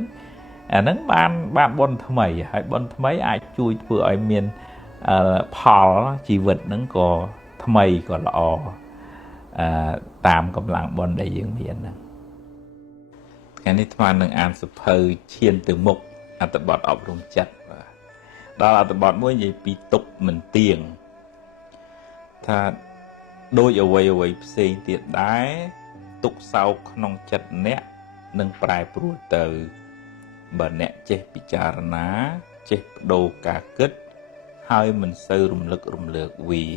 អាហ្នឹងបានបនថ្មីហើយបនថ្មីអាចជួយធ្វើឲ្យមានផលជីវិតហ្នឹងក៏ថ្មីក៏ល្អតាមកម្លាំងបនដែលយើងមានហ្នឹងថ្ងៃនេះថ្មនឹងអានសភៅឈានទៅមុខអត្ថបទអប់រំចិត្តដល់អត្ថបទមួយនិយាយពីទុកមិនទៀងថាដូចអ្វីផ្សេងទៀតដែរទុកសោកក្នុងចិត្តអ្នកនឹងប្រែប្រួលទៅបើអ្នកចេះពិចារណាចេះបដូរការគិតហើយមិនសូវរំលឹករំលើកវា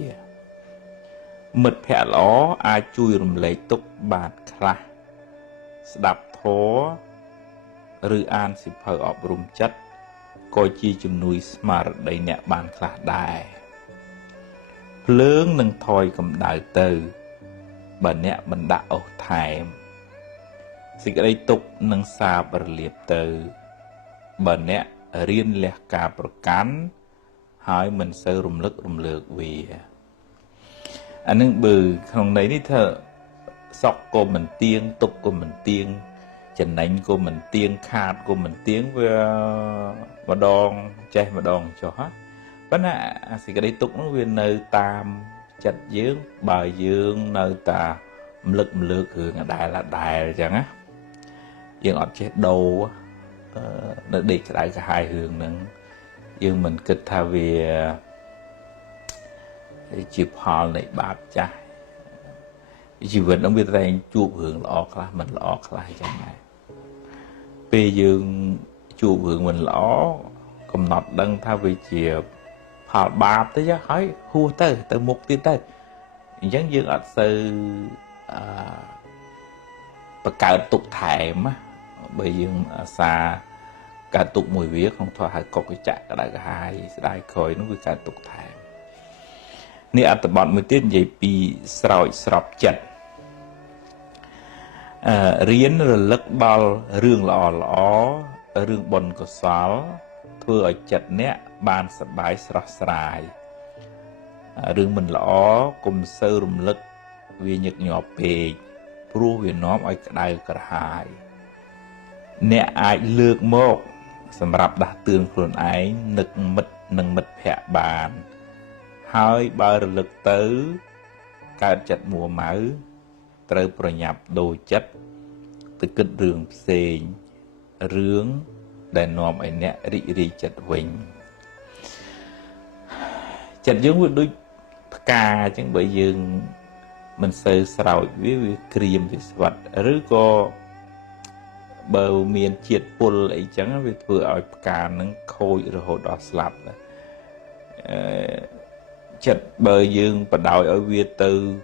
មិត្តភក្តិល្អអាចជួយរំលែកទុកបានខ្លះស្ដាប់ធម៌ឬអានសៀវភៅអប់រំចិត្តក៏ជាជំនួយស្មារតីអ្នកបានខ្លះដែរភ្លើងនឹងថយកម្ដៅទៅបើអ្នកមិនដាក់អុសថែមសេចក្តីទុក្ខនឹងសាបរលាបទៅបើអ្នករៀនលះការប្រកាន់ហើយមិនសូវរំលឹករំលើកវាអានឹងបើក្នុងន័យនេះថាសក់ក៏មិនទៀងទុកក៏មិនទៀងចំណេញក៏មិនទៀងខាតក៏មិនទៀងវាម្ដងចេះម្ដងចុះប៉ុន្តែសេចក្តីទុកនោះវានៅតាមចិត្តយើងបើយើងនៅតែរំលឹករំលើករឿងដដែលអញ្ចឹងណាយើងអត់ចេះដូរនៅដេកក្តៅក្រហាយរឿងហ្នឹងយើងមិនគិតថាវាជាផលនៃបាបចាស់ជីវិតហ្នឹងវាតែជួបរឿងល្អខ្លះមិនល្អខ្លះអញ្ចឹងដែរពេលយើងជួបរឿងមិនល្អកំណត់ដឹងថាវាជាផលបាបទៅហើយហួសទៅមុខទៀតទៅអញ្ចឹងយើងអត់សូវបង្កើតទុកថែមបើយើងអាសាកើតទុកមួយវាក្នុងធម៌ហៅកុកចៈក្តៅក្រហាយស្ដាយក្រោយនោះវាកើតទុកថែមនេះអត្ថបទមួយទៀតនិយាយពីស្រោចស្រពចិត្តរៀនរលឹកដល់រឿងល្អរឿងបុណ្យកុសលធ្វើឲ្យចិត្តអ្នកបានសប្បាយស្រស់ស្រាយ rừng mình lõ cùng sơ rùm lực vì nhật nhỏ bề pru vì nó ai đai cả hai nè ai lược một sầm rạp đã tương khuôn ái nực mít nâng mít hẹ bàn hơi bao lực tứ cao chặt mùa máu trời pro nhập đồ chất từ kịch đường xền rướng để nòm ấy nè rị chặt vinh chặt giống với đôi ca chẳng bởi dương mình sơ sầu với cream với vật rứ có bầu miền chiết pull ấy chẳng vì vừa ở cả nâng khôi rồi hồi đó slap chặt bờ dương và đòi ở Việt từ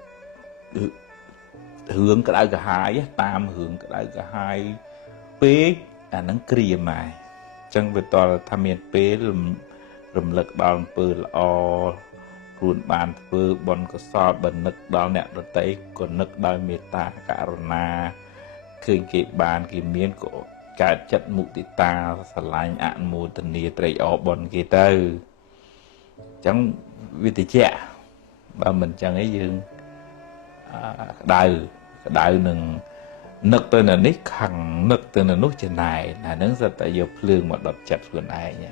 hướng cái đại cả hai tam hướng cái đại cả hai pé nâng cream này chẳng về toàn tham miền pé rầm lực đòn pơ o ruột bàn pơ bon có so bẩn nực đòn nẹt đợt tây còn nực đòi mê ta cả rona khơi kịp bàn kịp miên của cả chất mục tị ta sờ lạnh ạn mù tình nia tây o bon kia tư chẳng vì thì trẻ và mình chẳng ấy dương đào nừng nực tên là nick hằng nực tên là nút trên này là nâng ra tại giờ phương một đợt chặt vừa này nhỉ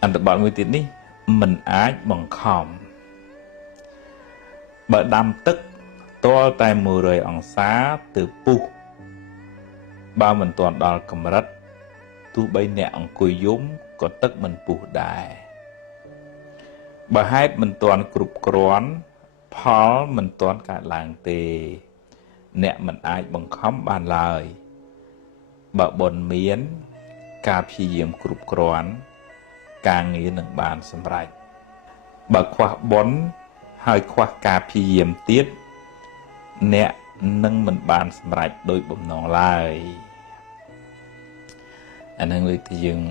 anh tự bảo người tiếng đi mình ái bằng khom bởi đam tức to tay mùa rồi ổng xá từ pu ba mình toàn đo cầm rắt tu bay nẹ ổng cùi dũng có tức mình pu đài bà hai mình toàn cụp cron phó mình toàn cả làng tề nẹ mình ái bằng khom bàn lời bà bồn miến cà phê diệm cụp cron càng nghĩ nâng bàn xâm rạch bà khoa bốn hơi khoa cà phê diệm tiết nẹ nâng mình bàn xâm rạch đôi bụng nóng lại anh hương lý thì dừng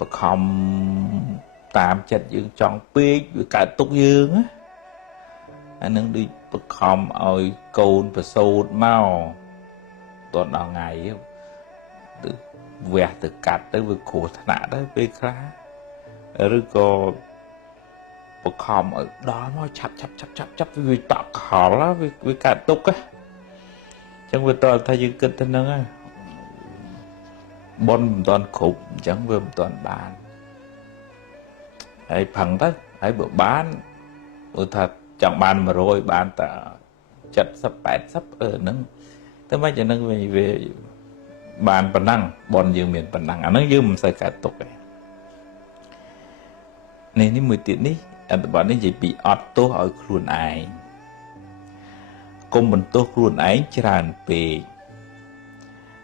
bà không tạm chất dương chọn bích với cả túc dương á anh hương đi bà không ôi côn và sốt mau toàn đào ngày về từ cắt tới với cổ thả đó về khá rồi có bộ khom ở đó nó chắp vì tọt khó lá với cả túc á chẳng vừa toàn thay dương kinh thân nâng á bon toàn khủng chẳng vừa toàn bàn hãy phẳng đó hãy bữa bán bữa thật chẳng bàn mà rồi bàn ta chặt sắp bẹt sắp ở nâng tới mấy cho nâng về bàn bản năng bọn dương miền bản năng nó dương mình sai cả tục này nên ní 10 tiếng ní anh bạn ấy chỉ bị auto ở khuôn ai cùng mình tô khuôn ấy tràn về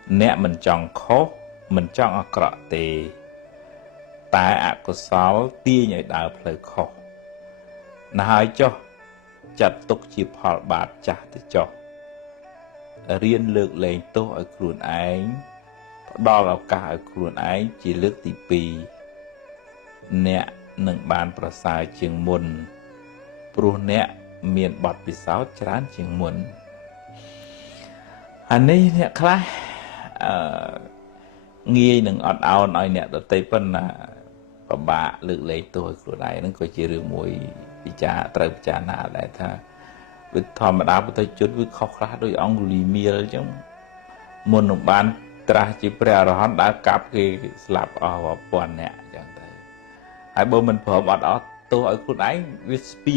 nè mình chọn khó mình chọn ở cọ tề tại ạ của sáu tia nhảy đào lời khó nói cho chặt tục chỉ họ bạt chặt cho riêng lược lên tô ở khuôn ấy đó là cả ở khuôn ấy chỉ lược tí pì nè nâng bànประสาเชียงมุนปรุเนะเมียนบอดปิสาวจรานเชียงมุนอันนี้เนี่ยคล้ายงี้หนึ่งอดเอาหน่อยเนี่ยตัวเต้เป็นประบะลึกเลยตัวครูใดนั่นก็จะเรื่องมวยพิจารตรพิจารณาได้ถ้าวิธรรมดาพุทธจุดวิเคราะห์คลาโดยองกุลีเมียลจังมุนหนุ่มบ้านตราจิเปรียรหันได้กลับคือสลับเอาปอนเนี่ยจังไอ้บ่มันผมอดตัวไอ้คนไอ้วิสปี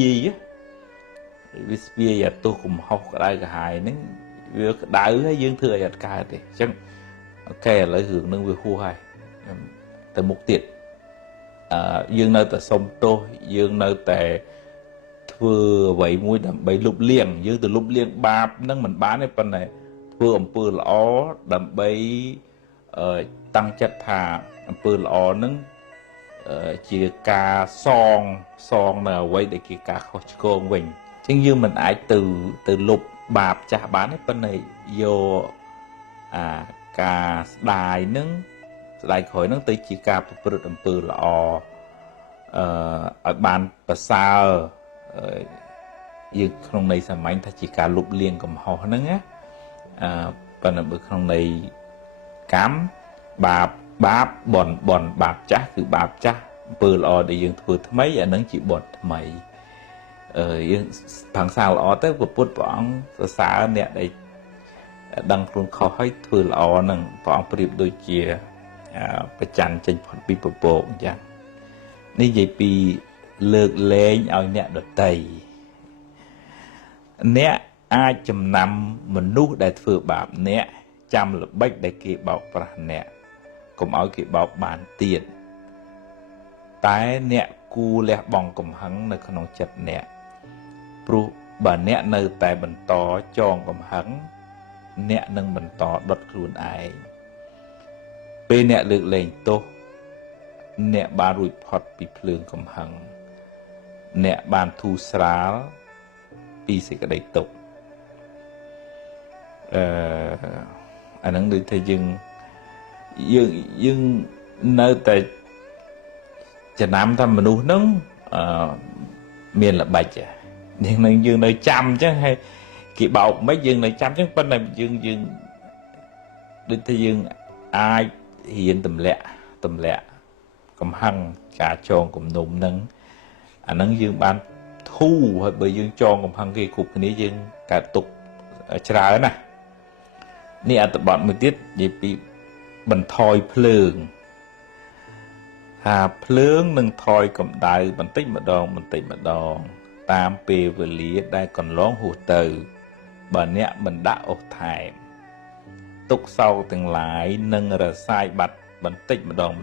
อย่าตัวคุมหอกได้ก็หายนึงviệc đại hay dương thừa giật cài thì chẳng ok lấy hưởng nâng về khu hai từ mục tiệt dương nơi tại sông tô dương nơi tại vừa vậy mũi đầm bay lục liền dương từ lục liền ba nâng mình bán cái phần này vừa ẩm pư lõ đầm bay tăng chất thà ẩm pư lõ nâng chỉ cả son là vậy để chỉ cả khó con mình nhưng dương mình ai từ lục bạp chả bán cái phần này vô cả đài nâng đài khỏi nâng tới chỉ cả bự đầm bự lọ ở bàn bờ sao dương không này sản mạnh ta chỉ cả lục liền cầm họ nâng á phần ở bực không này cám bạp bạp bòn bạp cháคือ bạp chá ពើល្អដែលយើងធ្វើថ្មីអានឹងជាបុណ្យថ្មីយើងផាំងសាល្អទៅពុទ្ធព្រះអង្គសរសើរអ្នកដែលដឹងខ្លួនខុសហើយធ្វើល្អនឹងព្រះអង្គប្រៀបដូចជាប្រច័នចេញផុតពីពពកអញ្ចឹងនេះនិយាយពីលើកលែងឲ្យអ្នកដតីអ្នកអាចចំណាំមនុស្សដែលធ្វើបាបអ្នកចាំល្បិចដែលគេបោកប្រាស់អ្នកកុំឲ្យគេបោកបានទៀតតែអ្នកគួរលះបង់កំហឹងនៅក្នុងចិត្តអ្នកព្រោះបើអ្នកនៅតែបន្តចងកំហឹងអ្នកនឹងបន្តដុតខ្លួនឯងពេលអ្នកលើកលែងទោសអ្នកបានរួចផុតពីភ្លើងកំហឹងអ្នកបានធូរស្រាលពីសេចក្តីទុក្ខអាហ្នឹងដូចថាយើងនៅតែចំណាំថាមនុស្សហ្នឹងមានល្បិចយើងនៅចាំអញ្ចឹងហើយគេបោកមិនយើងនៅចាំអញ្ចឹងប៉ុន្តែយើងដូចថាយើងអាចរៀនទម្លាក់កំហឹងការចងគំនុំហ្នឹងអាហ្នឹងយើងបានធូរហើយបើយើងចងកំហឹងគេគ្រប់គ្នាយើងកើតទុកច្រើនណានេះអត្ថបទមួយទៀតនិយាយពីបន្ថយភ្លើងថាភ្លើងនឹងថយកម្ដៅបន្តិចម្ដងតាមពេលវេលាដែលកន្លងហួសទៅបើអ្នកមិនដាក់អុសថែមទុកសោកទាំងឡាយនឹងរសាយបាត់បន្តិចម្ដង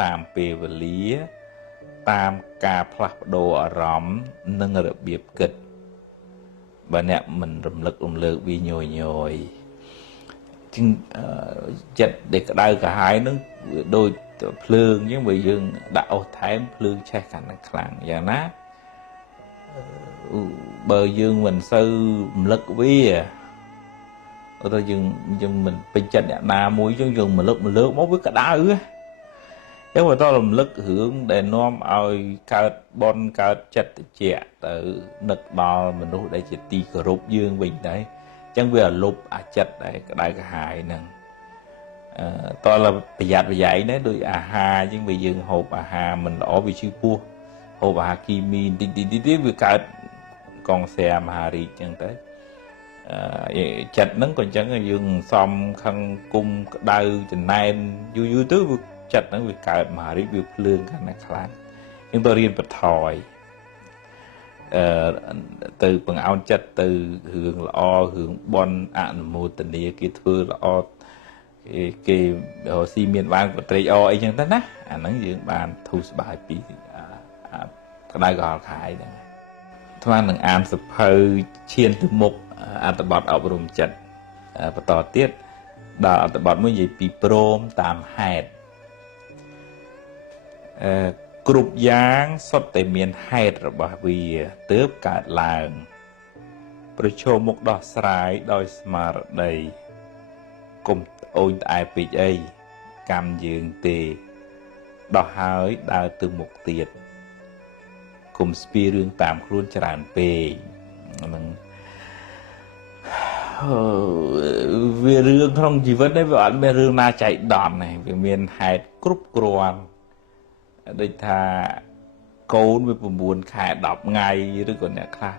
តាមពេលវេលាតាមការផ្លាស់ប្ដូរអារម្មណ៍និងរបៀបគិតបើអ្នកមិនរំលឹករំលើកវាញយជាងចិត្តដែលក្តៅក្រហាយនឹងដូចភ្លើងអញ្ចឹងបើយើងដាក់អុសថែមភ្លើងឆេះកាន់តែខ្លាំងយ៉ាងណាបើយើងមិនសូវរំលឹកវាទៅយើងមិនពេញចិត្តអ្នកណាមួយយើងរំលឹកមកវាក្តៅចឹងបើតរំលឹករឿងដែលនាំឲ្យកើតបនកើតចិត្តតិចទៅនឹកដល់មនុស្សដែលជាទីគោរពយើងវិញដែរចឹងវាលុបអាចិត្តដែលក្តៅក្រហាយហ្នឹងតើប្រយ័ត្នប្រយែងដែរដោយអាហារអញ្ចឹងវាយើងហូបអាហារមិនល្អវាឈឺពោះហូបអាហារគីមីតិចវាកើតកងសែមហារីកអញ្ចឹងទៅចិត្តហ្នឹងក៏អញ្ចឹងយើងសំខឹងគុំក្តៅចំណែនយូរទៅវាចិត្តហ្នឹងវាកើតមហារីកវាភ្លើងកាន់តែខ្លាំងយើងទៅរៀនបន្ថយទៅបង្អោនចិត្តទៅរឿងល្អរឿងបន់អនុមោទនាគេធ្វើល្អគេស៊ីមានបានក៏ត្រេកអរអីចឹងទៅណាអាហ្នឹងយើងបានធូរស្បើយពីក្តៅក្រហាយខាយហ្នឹងថ្មនឹងអានសភៅឈានទៅមុខអត្ថបទអប់រំចិត្តបន្តទៀតដល់អត្ថបទមួយនិយាយពីព្រមតាមហេតុគ្រប់យ៉ាងសុទ្ធតែមានហេតុរបស់វាទើបកើតឡើងប្រឈមមុខដោះស្រាយដោយស្មារតីកុំអូនត្អែពេកអីកម្មយើងទេដោះហើយដើរទៅមុខទៀតកុំស្ពាយរឿងតាមខ្លួនច្រើនពេកហ្នឹងវារឿងក្នុងជីវិតនេះវាអត់មានរឿងណាចៃដន្យទេវាមានហេតុគ្រប់គ្រាន់ដូចថាកូនវា9ខែ10ថ្ងៃឬក៏អ្នកខ្លះ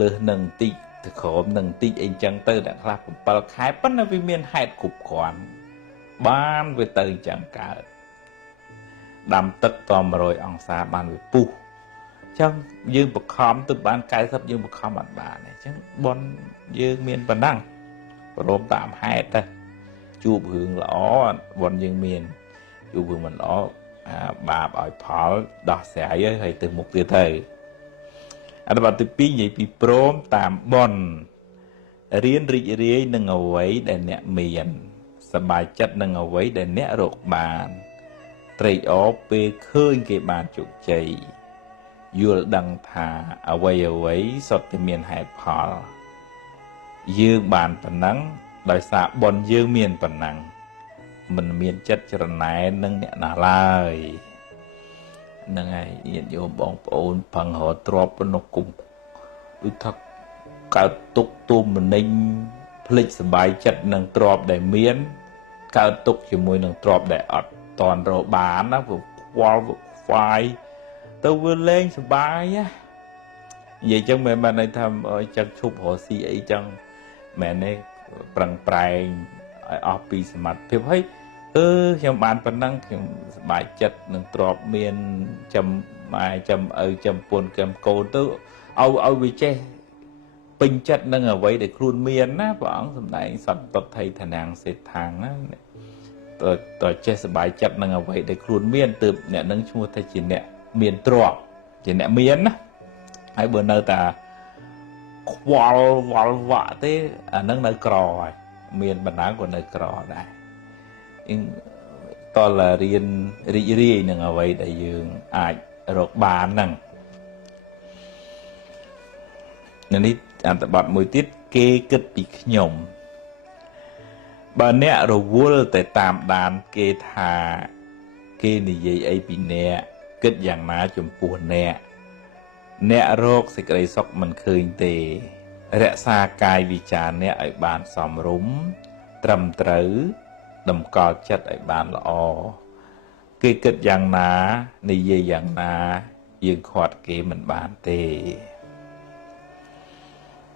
លើសនឹងបន្តិចទៅក្រោមនឹងបន្តិចអីចឹងទៅអ្នកខ្លះ7ខែប៉ុន្តែវាមានហេតុគ្រប់គ្រាន់បានវាទៅអញ្ចឹងកើតដាំទឹកត100អង្សាបានវាពុះអញ្ចឹងយើងបខំទៅបាន90យើងបខំអត់បានទេអញ្ចឹងបនយើងមានប៉ុណ្ណឹងព្រមតាមហេតុទៅជួបរឿងល្អបនយើងមានជួបរឿងមិនល្អបាបឲ្យផលដោះស្រាយហើយទៅមុខទៀតទៅអត្ថបទទី2និយាយពីព្រមតាមបនរៀនរីករាយនឹងអ្វីដែលអ្នកមានសប្បាយចិត្តនឹងអ្វីដែលអ្នករកបានត្រេកអរពេលឃើញគេបានជោគជ័យយល់ដឹងថាអ្វីសុទ្ធតែមានហេតុផលយើងបានប៉ុណ្ណឹងដោយសារបុណ្យយើងមានប៉ុណ្ណឹងមិនមានចិត្តច្រណែននឹងអ្នកណាឡើយហ្នឹងហើយញាតិញោមបងប្អូនផឹងរត់ទ្របប៉ុណ្ណោះគុំដូចថាកើតទុកទុំមនិញភ្លេចសបាយចិត្តនឹងទ្របដែលមានកើតទុកជាមួយនឹងទ្របដែលអត់តន់រកបានណាព្រោះ qual phai tôi vừa lên sờ bài á vậy chẳng mẹ bạn này thầm ở chẳng chụp hồ si ấy chẳng mẹ này bằng prai ở pi mặt thì thấy trong bàn phần năng bài chất nâng trọp miền chầm mai chầm ở chầm buồn kèm cô tự âu vì che bình chất nâng ở vậy để khuôn miền á bọn sầm đại sập tập thầy thần hàng sẽ thang á tôi che sờ bài chất nâng ở vậy để khuôn miền từ nè nâng chua thay chỉ nè miền trọp chỉ nè miền á hãy bữa nơi ta qual vạ thế nâng nơi cò miền bản án của nơi cò này nhưng to là riêng riêng nâng ở vậy để dương ai rồi bàn nâng nên đi anh ta bật mùi tiết kê kết bị nhom bà nè rồi vua tại tạm đàn kê thà kê này dây ấy bị nè kết dạng má chùm buồn nè nè rốt sẽ cái sọc mình khơi tề rẽ xa cài vì chả nè ở bàn xóm rúm trầm trứ đầm co chất ở bàn lọ kê kết dạng ná này dây dạng ná dương khoát kê mình bàn tề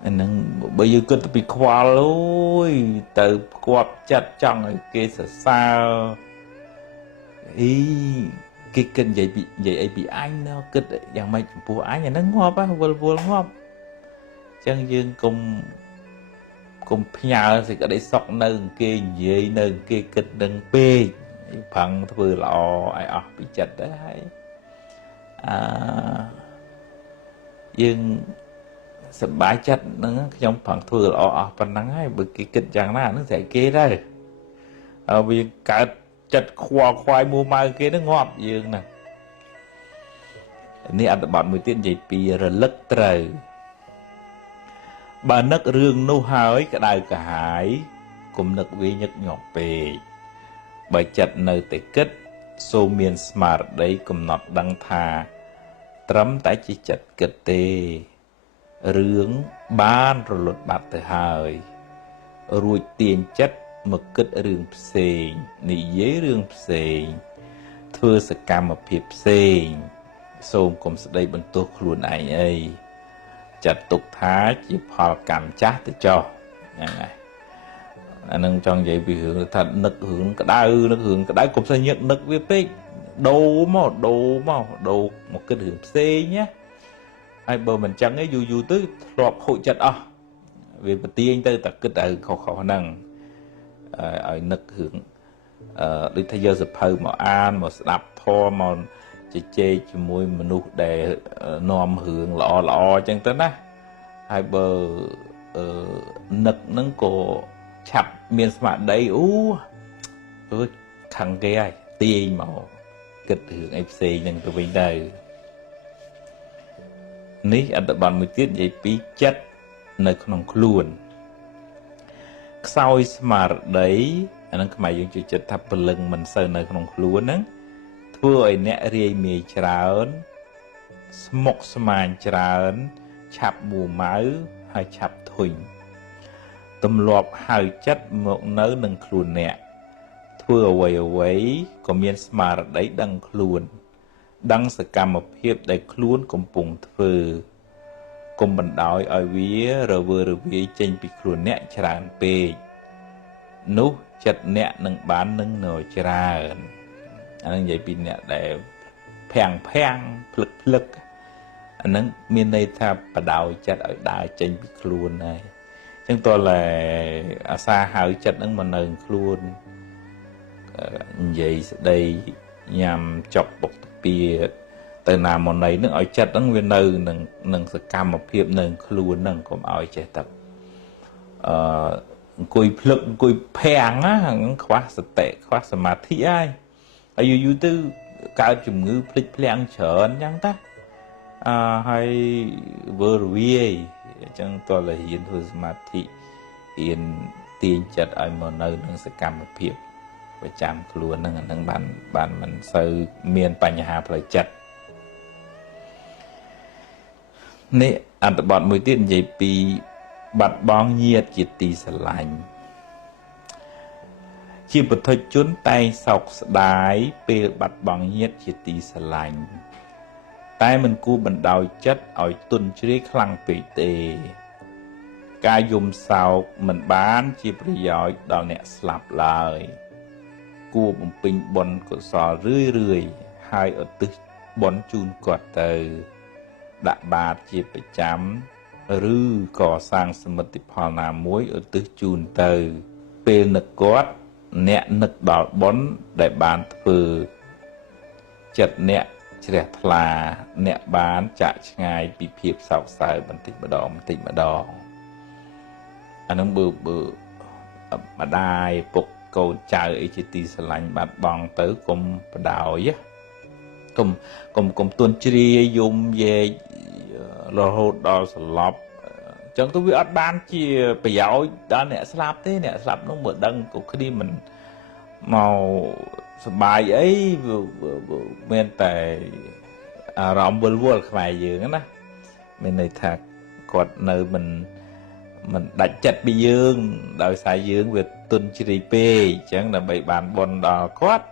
anh bây giờ cứ bị khoa lối từ quạt chặt trong kia sợ sao ý cái kênh vậy ấy bị anh nó kịch dạng mấy bùa anh nhà nó ngọt á vừa ngọt chân dương cùng nhà thì cái đấy sọc nơi kia vậy nơi kia kịch đừng bê phẳng vừa lọ ai bị chặt đấy dương sập bãi chất nó trong phẳng thừa lọ phần nắng hay bởi cái kịch chẳng nào nó sẽ kế ra vì cả chặt khoai mua mai kia nó ngọt dương nèนี่อันบัดมือเตี้ยนใหญ่ปีระลึกเตยบานักเรื่องนู้หายกระไดกระหายกุมนักวิญญาณหยอกเปย์ใบจัดในแต่เกิดโซเมียนสมาร์ทได้กำหนดดังทาตรัมแต่จิจัดเกิดเตเรื่องบ้านระลดบัดเตหายรวยเตียนจัดมาเกิดเรื่องเสงนี่เย่เรื่องเสงเธอสกรรมมาเพียบเสงសូមកុំស្ដីបន្ទោសខ្លួនឯងអីចាត់ទុកថាជាផលកម្មចាស់ទៅចុះហ្នឹងហើយអានឹងចង់និយាយពីរឿងថានឹករឿងក្តៅកុំស្អីញឹកនឹកវាពេកដូរមកគិតរឿងផ្សេងណាហើយបើមិនចឹងឯងយូរទៅធ្លាប់ខូចចិត្តអស់វាប្រទៀងទៅតែគិតតែខុសហ្នឹងឲ្យនឹករឿងដូចថាយកសភៅមកអានមកស្ដាប់ធម៌មកជជែកជាមួយមនុស្សដែលនាំរឿងល្អអញ្ចឹងទៅណាហើយបើនឹកហ្នឹងក៏ឆាប់មានស្មារតីខាងគេហើយទាញមកគិតរឿងអីផ្សេងហ្នឹងទៅវិញទៅនេះអត្ថបទមួយទៀតនិយាយពីចិត្តនៅក្នុងខ្លួនខ្សោយស្មារតីអាហ្នឹងខ្មែរយើងជួយចិត្តថាពលឹងមិនសូវនៅក្នុងខ្លួនហ្នឹងធ្វើឲ្យអ្នករាយមាយច្រើនស្មុគស្មាញច្រើនឆាប់មួម៉ៅហើយឆាប់ធុញទម្លាប់ហៅចិត្តមកនៅនឹងខ្លួនអ្នកធ្វើអ្វីក៏មានស្មារតីដឹងខ្លួនដឹងសកម្មភាពដែលខ្លួនកំពុងធ្វើកុំបណ្ដោយឲ្យវារវើរវាយចេញពីខ្លួនអ្នកច្រើនពេកនោះចិត្តអ្នកនឹងបាននឹងនៅច្រើនអានឹងនិយាយពីអ្នកដែលភាំងភ្លឹកអានឹងមានន័យថាបដោយចិត្តឲ្យដើរចេញពីខ្លួនហើយអញ្ចឹងតើអាសាហៅចិត្តហ្នឹងមកនៅខ្លួននិយាយស្ដីញ៉ាំចុកបុកទៅពីទៅណាមកណីហ្នឹងឲ្យចិត្តហ្នឹងវានៅនឹងសកម្មភាពនៅខ្លួនហ្នឹងកុំឲ្យចេះតែអង្គុយភ្លឹកអង្គុយភាំងណាខ្វះសតិខ្វះសមាធិហើយយូរទៅកើតជំងឺភ្លេចភ្លាំងច្រើនអញ្ចឹងតាហើយវើរវាយអញ្ចឹងតើរៀនធ្វើសមាធិរៀនទាញចិត្តឲ្យមកនៅនឹងសកម្មភាពប្រចាំខ្លួនហ្នឹងអានឹងបានមិនសូវមានបញ្ហាផ្លូវចិត្តនេះអត្ថបទមួយទៀតនិយាយពីបាត់បង់ញាតិជាទីស្រឡាញ់ ជាបុថុជនតែងសោកស្ដាយពេលបាត់បង់ញាតិជាទីស្រឡាញ់តែមិនគួរបណ្ដោយចិត្តឲ្យទន់ជ្រាយខ្លាំងពេកទេការយំសោកមិនបានជាប្រយោជន៍ដល់អ្នកស្លាប់ឡើយគួរបំពេញបុណ្យកុសលរឿយៗហើយឧទ្ទិសបុណ្យជូនគាត់ទៅដាក់បាតជាប្រចាំឬក៏សាងសមិទ្ធផលណាមួយឧទ្ទិសជូនទៅពេលនឹកគាត់អ្នកនឹកដល់បុណ្យដែលបានធ្វើចិត្តអ្នកជ្រះថ្លាអ្នកបានចាក់ឆ្ងាយពីភាពសោកសៅបន្តិចម្ដងអានឹងបើម្ដាយពុកកូនចៅអីជាទីស្រឡាញ់បាត់បង់ទៅកុំបដោយកុំទន់ជ្រាយយំយែករហូតដល់សន្លប់អញ្ចឹងទៅវាអត់បានជាប្រយោជន៍ដល់អ្នកស្លាប់ទេអ្នកស្លាប់នោះមើលដឹងក៏គ្នាមិនមកសបាយអីមានតែអារម្មណ៍វល់ខ្មែរយើងណាមានន័យថាគាត់នៅមិនដាច់ចិត្តពីយើងដោយសារយើងវាទន់ជ្រាយពេកអញ្ចឹងដើម្បីបានបុណ្យដល់គាត់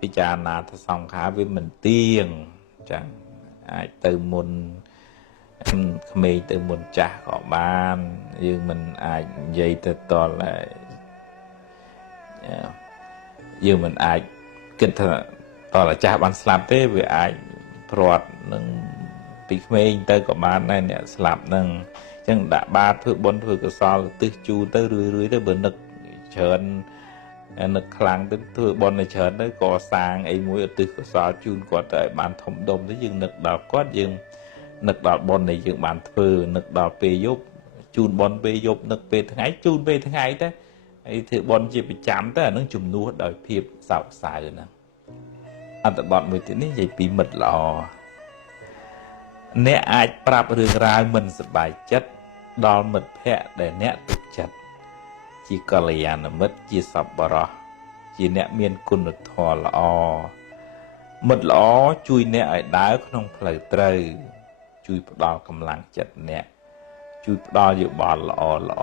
ពិចារណាថាសង្ខារវាមិនទៀងអញ្ចឹងអាចទៅមុនក្មេងទៅមុនចាស់ក៏បានយើងមិនអាចនិយាយទៅតល់យើងមិនអាចគិតថាតើចាស់បានស្លាប់ទេវាអាចព្រាត់នឹងពីក្មេងទៅក៏បានដែរអ្នកស្លាប់នឹងអញ្ចឹងដាក់បាតធ្វើបុណ្យធ្វើកុសលទិសជូរទៅរឿយទៅបើនឹកច្រើននឹកខ្លាំងទៅធ្វើបុណ្យច្រើនទៅក៏សាងអីមួយឧទ្ទិសកុសលជូនគាត់ទៅឲ្យបានធំដុំទៅយើងនឹកដល់គាត់យើងនឹកដល់បុណ្យដែលយើងបានធ្វើនឹកដល់ពេលយប់ជូនបុណ្យពេលយប់នឹកពេលថ្ងៃជូនពេលថ្ងៃទៅហើយធ្វើបុណ្យជាប្រចាំទៅអានឹងជំនួសដោយភាពសោកសៅហ្នឹងអត្ថបទមួយទៀតនេះនិយាយពីមិត្តល្អអ្នកអាចប្រាប់រឿងរ៉ាវមិនសប្បាយចិត្តដល់មិត្តភ័ក្តិដែលអ្នកទុកចិត្តជាកល្យាណមិត្តជាសប្បុរសជាអ្នកមានគុណធម៌ល្អមិត្តល្អជួយអ្នកឲ្យដើរក្នុងផ្លូវត្រូវជួយផ្ដល់កម្លាំងចិត្តអ្នកជួយផ្ដល់យោបល់ល្អ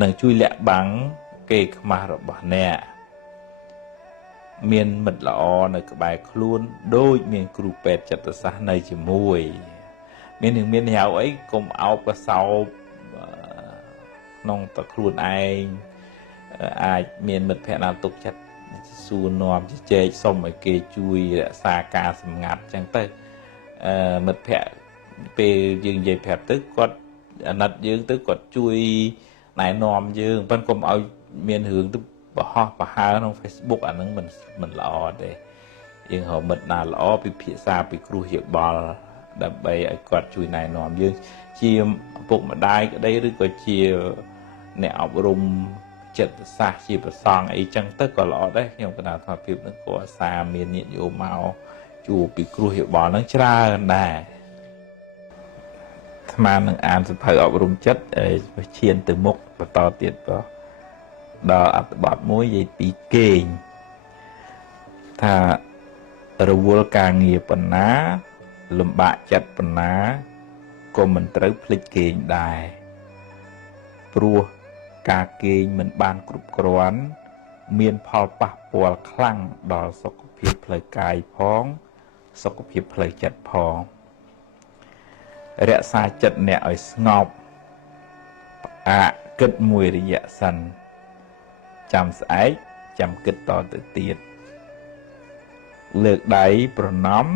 និងជួយលាក់បាំងគេខ្មាស់របស់អ្នកមានមិត្តល្អនៅក្បែរខ្លួនដូចមានគ្រូពេទ្យចិត្តសាស្ត្រនៅជាមួយមានហៅអីកុំអោបកសោបក្នុងតែខ្លួនឯងអាចមានមិត្តភក្តិណាទុកចិត្តសួរនាំជជែកសុំឲ្យគេជួយរក្សាការសម្ងាត់អញ្ចឹងទៅមិត្តភក្តិពេលយើងនិយាយប្រាប់ទៅគាត់អាណិតយើងទៅគាត់ជួយណែនាំយើងប៉ុន្តែកុំឲ្យមានរឿងទៅបរោះបរហើរក្នុង Facebook អាហ្នឹងមិនល្អទេយើងរកមិត្តណាល្អពិភាក្សាពីគ្រោះយោបល់ដើម្បីឲ្យគាត់ជួយណែនាំយើងជាឪពុកម្ដាយក្តីឬក៏ជាអ្នកអប់រំចិត្តសាស្ត្រជាប្រសង់អីចឹងទៅក៏ល្អដែរខ្ញុំគណៈថាភាពនឹងក៏អាសាមានញាតិញោមមកជួបពីគ្រោះយោបល់ហ្នឹងច្រើនដែរអាត្មានឹងអានសភៅអប់រំចិត្តឈានទៅមុខបន្តទៀតក៏ដល់អត្ថបទមួយនិយាយពីគេងថារវល់ការងារប៉ុណ្ណាលំបាកចិត្តប៉ុណ្ណាក៏មិនត្រូវភ្លេចគេងដែរព្រោះការគេងមិនបានគ្រប់គ្រាន់មានផលប៉ះពាល់ខ្លាំងដល់សុខភាពផ្លូវកាយផងសុខភាពផ្លូវចិត្តផងរក្សាចិត្តអ្នកឲ្យស្ងប់គិតមួយរយៈសិនចាំស្អែកចាំគិតតទៅទៀតលើកដៃប្រណម្យ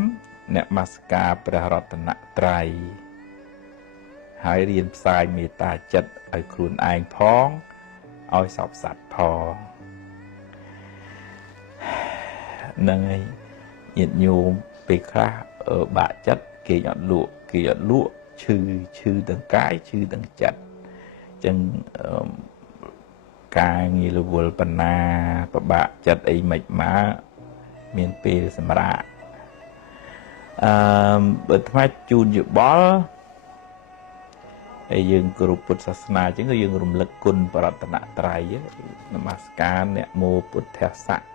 អ្នកនមស្ការព្រះរតនត្រ័យហើយរៀនផ្សាយមេត្តាចិត្តឲ្យខ្លួនឯងផងឲ្យសពសត្វផងហ្នឹងហើយញាតិញោមពេលខ្លះបាក់ចិត្តគេអត់លក់ឈឺទាំងកាយឈឺទាំងចិត្តអញ្ចឹងការងាររវល់បណ្ណាពិបាកចិត្តអីមិនមកមានពេលសម្រាប់បើថ្មជូនយោបល់ហើយយើងគោរពពុទ្ធសាសនាអញ្ចឹងគឺយើងរំលឹកគុណបរតនត្រ័យនមស្ការអ្នកមោពុទ្ធស័ក្តិ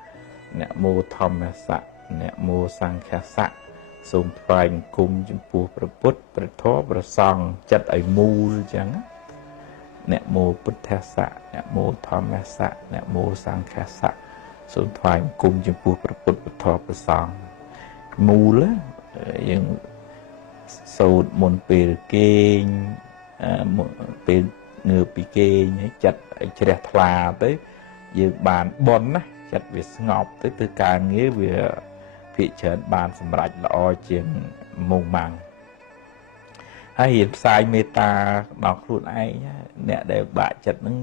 អ្នកមោធម្មស័ក្តិអ្នកមោសង្ឃស័ក្តិសូមថ្វាយបង្គំចំពោះព្រះពុទ្ធព្រះធម៌ព្រះសង្ឃចិត្តឲ្យមូលអញ្ចឹង អ្នកមោពុទ្ធស័កអ្នកមោធម្មស័កអ្នកមោសង្ឃស័កសូមថ្វាយបង្គំចំពោះព្រះពុទ្ធពធព្រះសង្ឃមូលយើងសូត្រមុនពេលគេងពេលងើបពីគេងចិត្តជ្រះថ្លាទៅយើងបានបន់ណាចិត្តវាស្ងប់ទៅការងារវាភាកច្រើនបានសម្រេចល្អជាងមុងម៉ាំងហើយរៀនផ្សាយមេត្តាដល់ខ្លួនឯងអ្នកដែលបាក់ចិត្តហ្នឹង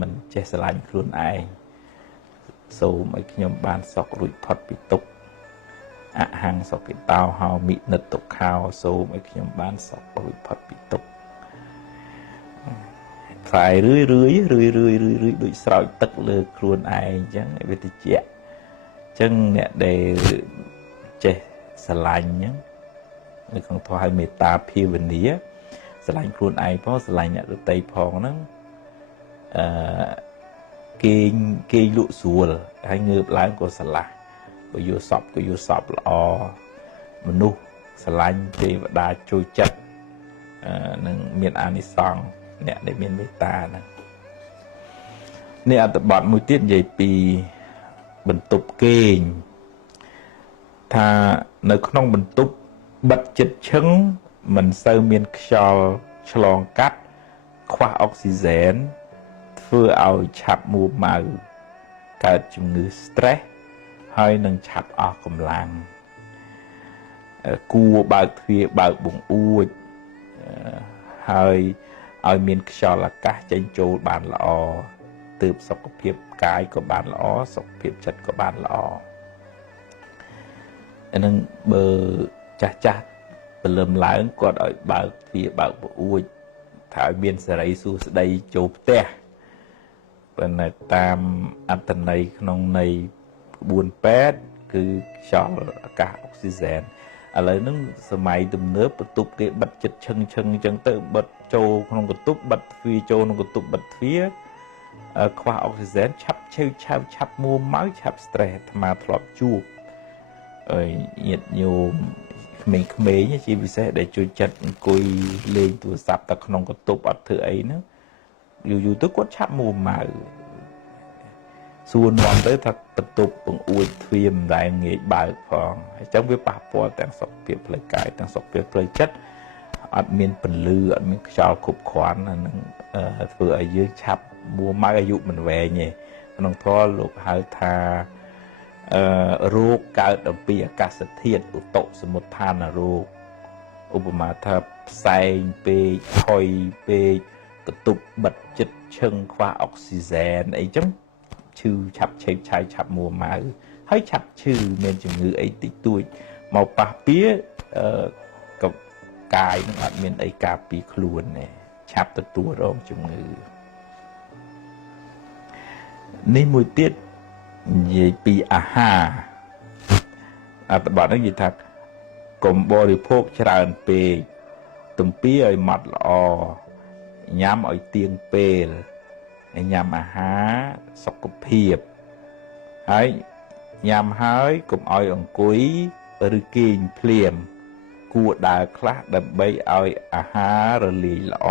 មិនចេះស្រឡាញ់ខ្លួនឯងសូមឲ្យខ្ញុំបានសុខរួចផុតពីទុក្ខអហង្សុកិតោហោមិនិតទុក្ខោសូមឲ្យខ្ញុំបានសុខរួចផុតពីទុក្ខផ្សាយរឿយដូចស្រោចទឹកលើខ្លួនឯងអញ្ចឹងវាតិចអញ្ចឹងអ្នកដែលចេះស្រឡាញ់អញ្ចឹងនៅក្នុងធម៌ឲ្យមេត្តាភាវនាស្រឡាញ់ខ្លួនឯងផងស្រឡាញ់អ្នកដទៃផងហ្នឹងគេលក់ស្រួលហើយងើបឡើងក៏ស្រឡះបើយល់សពក៏យល់សពល្អមនុស្សស្រឡាញ់ទេវតាជួយចិត្តនឹងមានអានិសង្សអ្នកដែលមានមេត្តាហ្នឹងនេះអត្ថបទមួយទៀតនិយាយពីបន្ទប់គេងថានៅក្នុងបន្ទប់បិទជិតឈឹងមិនសូវមានខ្យល់ឆ្លងកាត់ខ្វះអុកស៊ីហ្សែនធ្វើឲ្យឆាប់មួម៉ៅកើតជំងឺ stress ហើយនឹងឆាប់អស់កម្លាំងគួរបើកទ្វារបើកបង្អួចហើយឲ្យមានខ្យល់អាកាសចេញចូលបានល្អទើបសុខភាពកាយក៏បានល្អសុខភាពចិត្តក៏បានល្អអានឹងបើចាស់ព្រលឹមឡើងគាត់ឲ្យបើកទ្វារបើកបង្អួចថាឲ្យមានសេរីសួស្តីចូលផ្ទះប៉ុន្តែតាមអត្តន័យក្នុងន័យក្បួន8គឺខ្យល់អាកាសអុកស៊ីហ្សែនឥឡូវហ្នឹងសម័យទំនើបបន្ទប់គេបិទចិត្តឈឹងអញ្ចឹងទៅបិទចូលក្នុងបន្ទប់បិទទ្វារចូលក្នុងបន្ទប់បិទទ្វារខ្វះអុកស៊ីហ្សែនឆាប់ឆេវឆាវឆាប់មួម៉ៅឆាប់ stress អាត្មាធ្លាប់ជួបញាតិញោមក្មេងៗជាពិសេសដែលជួយចិត្តអង្គុយលេងទូរស័ព្ទតែក្នុងបន្ទប់អត់ធ្វើអីហ្នឹងយូរទៅគាត់ឆាប់មួម៉ៅសួរនាំទៅថាបន្ទប់បង្អួចទ្វារមិនដែលងាយបើកផងហើយចឹងវាប៉ះពាល់ទាំងសុខភាពផ្លូវកាយទាំងសុខភាពផ្លូវចិត្តអត់មានពន្លឺអត់មានខ្យល់គ្រប់គ្រាន់អានឹងធ្វើឲ្យយើងឆាប់មួម៉ៅអាយុមិនវែងទេក្នុងធម៌លោកហៅថារោគកើតអំពីអាកាសធាតុឧតុសមុដ្ឋានរោគឧបមាថាផ្សែងពេកហុយពេកបន្ទប់បិទចិត្តឈឹងខ្វះអុកស៊ីហ្សែនអីចឹងឈឺឆាប់ឆេកឆាយឆាប់មួម៉ៅហើយឆាប់ឈឺមានជំងឺអីតិចតួចមកប៉ះពាក៏កាយនឹងអត់មានអីការពារខ្លួនទេឆាប់ទទួលរងជំងឺនេះមួយទៀតនិយាយពីអាហារអត្ថបទនេះនិយាយថាកុំបរិភោគច្រើនពេកទំពាឲ្យម៉ត់ល្អញ៉ាំឲ្យទៀងពេលញ៉ាំអាហារសុខភាពហើយញ៉ាំហើយកុំឲ្យអង្គុយឬគេងភ្លាមគួរដើរខ្លះដើម្បីឲ្យអាហាររលាយល្អ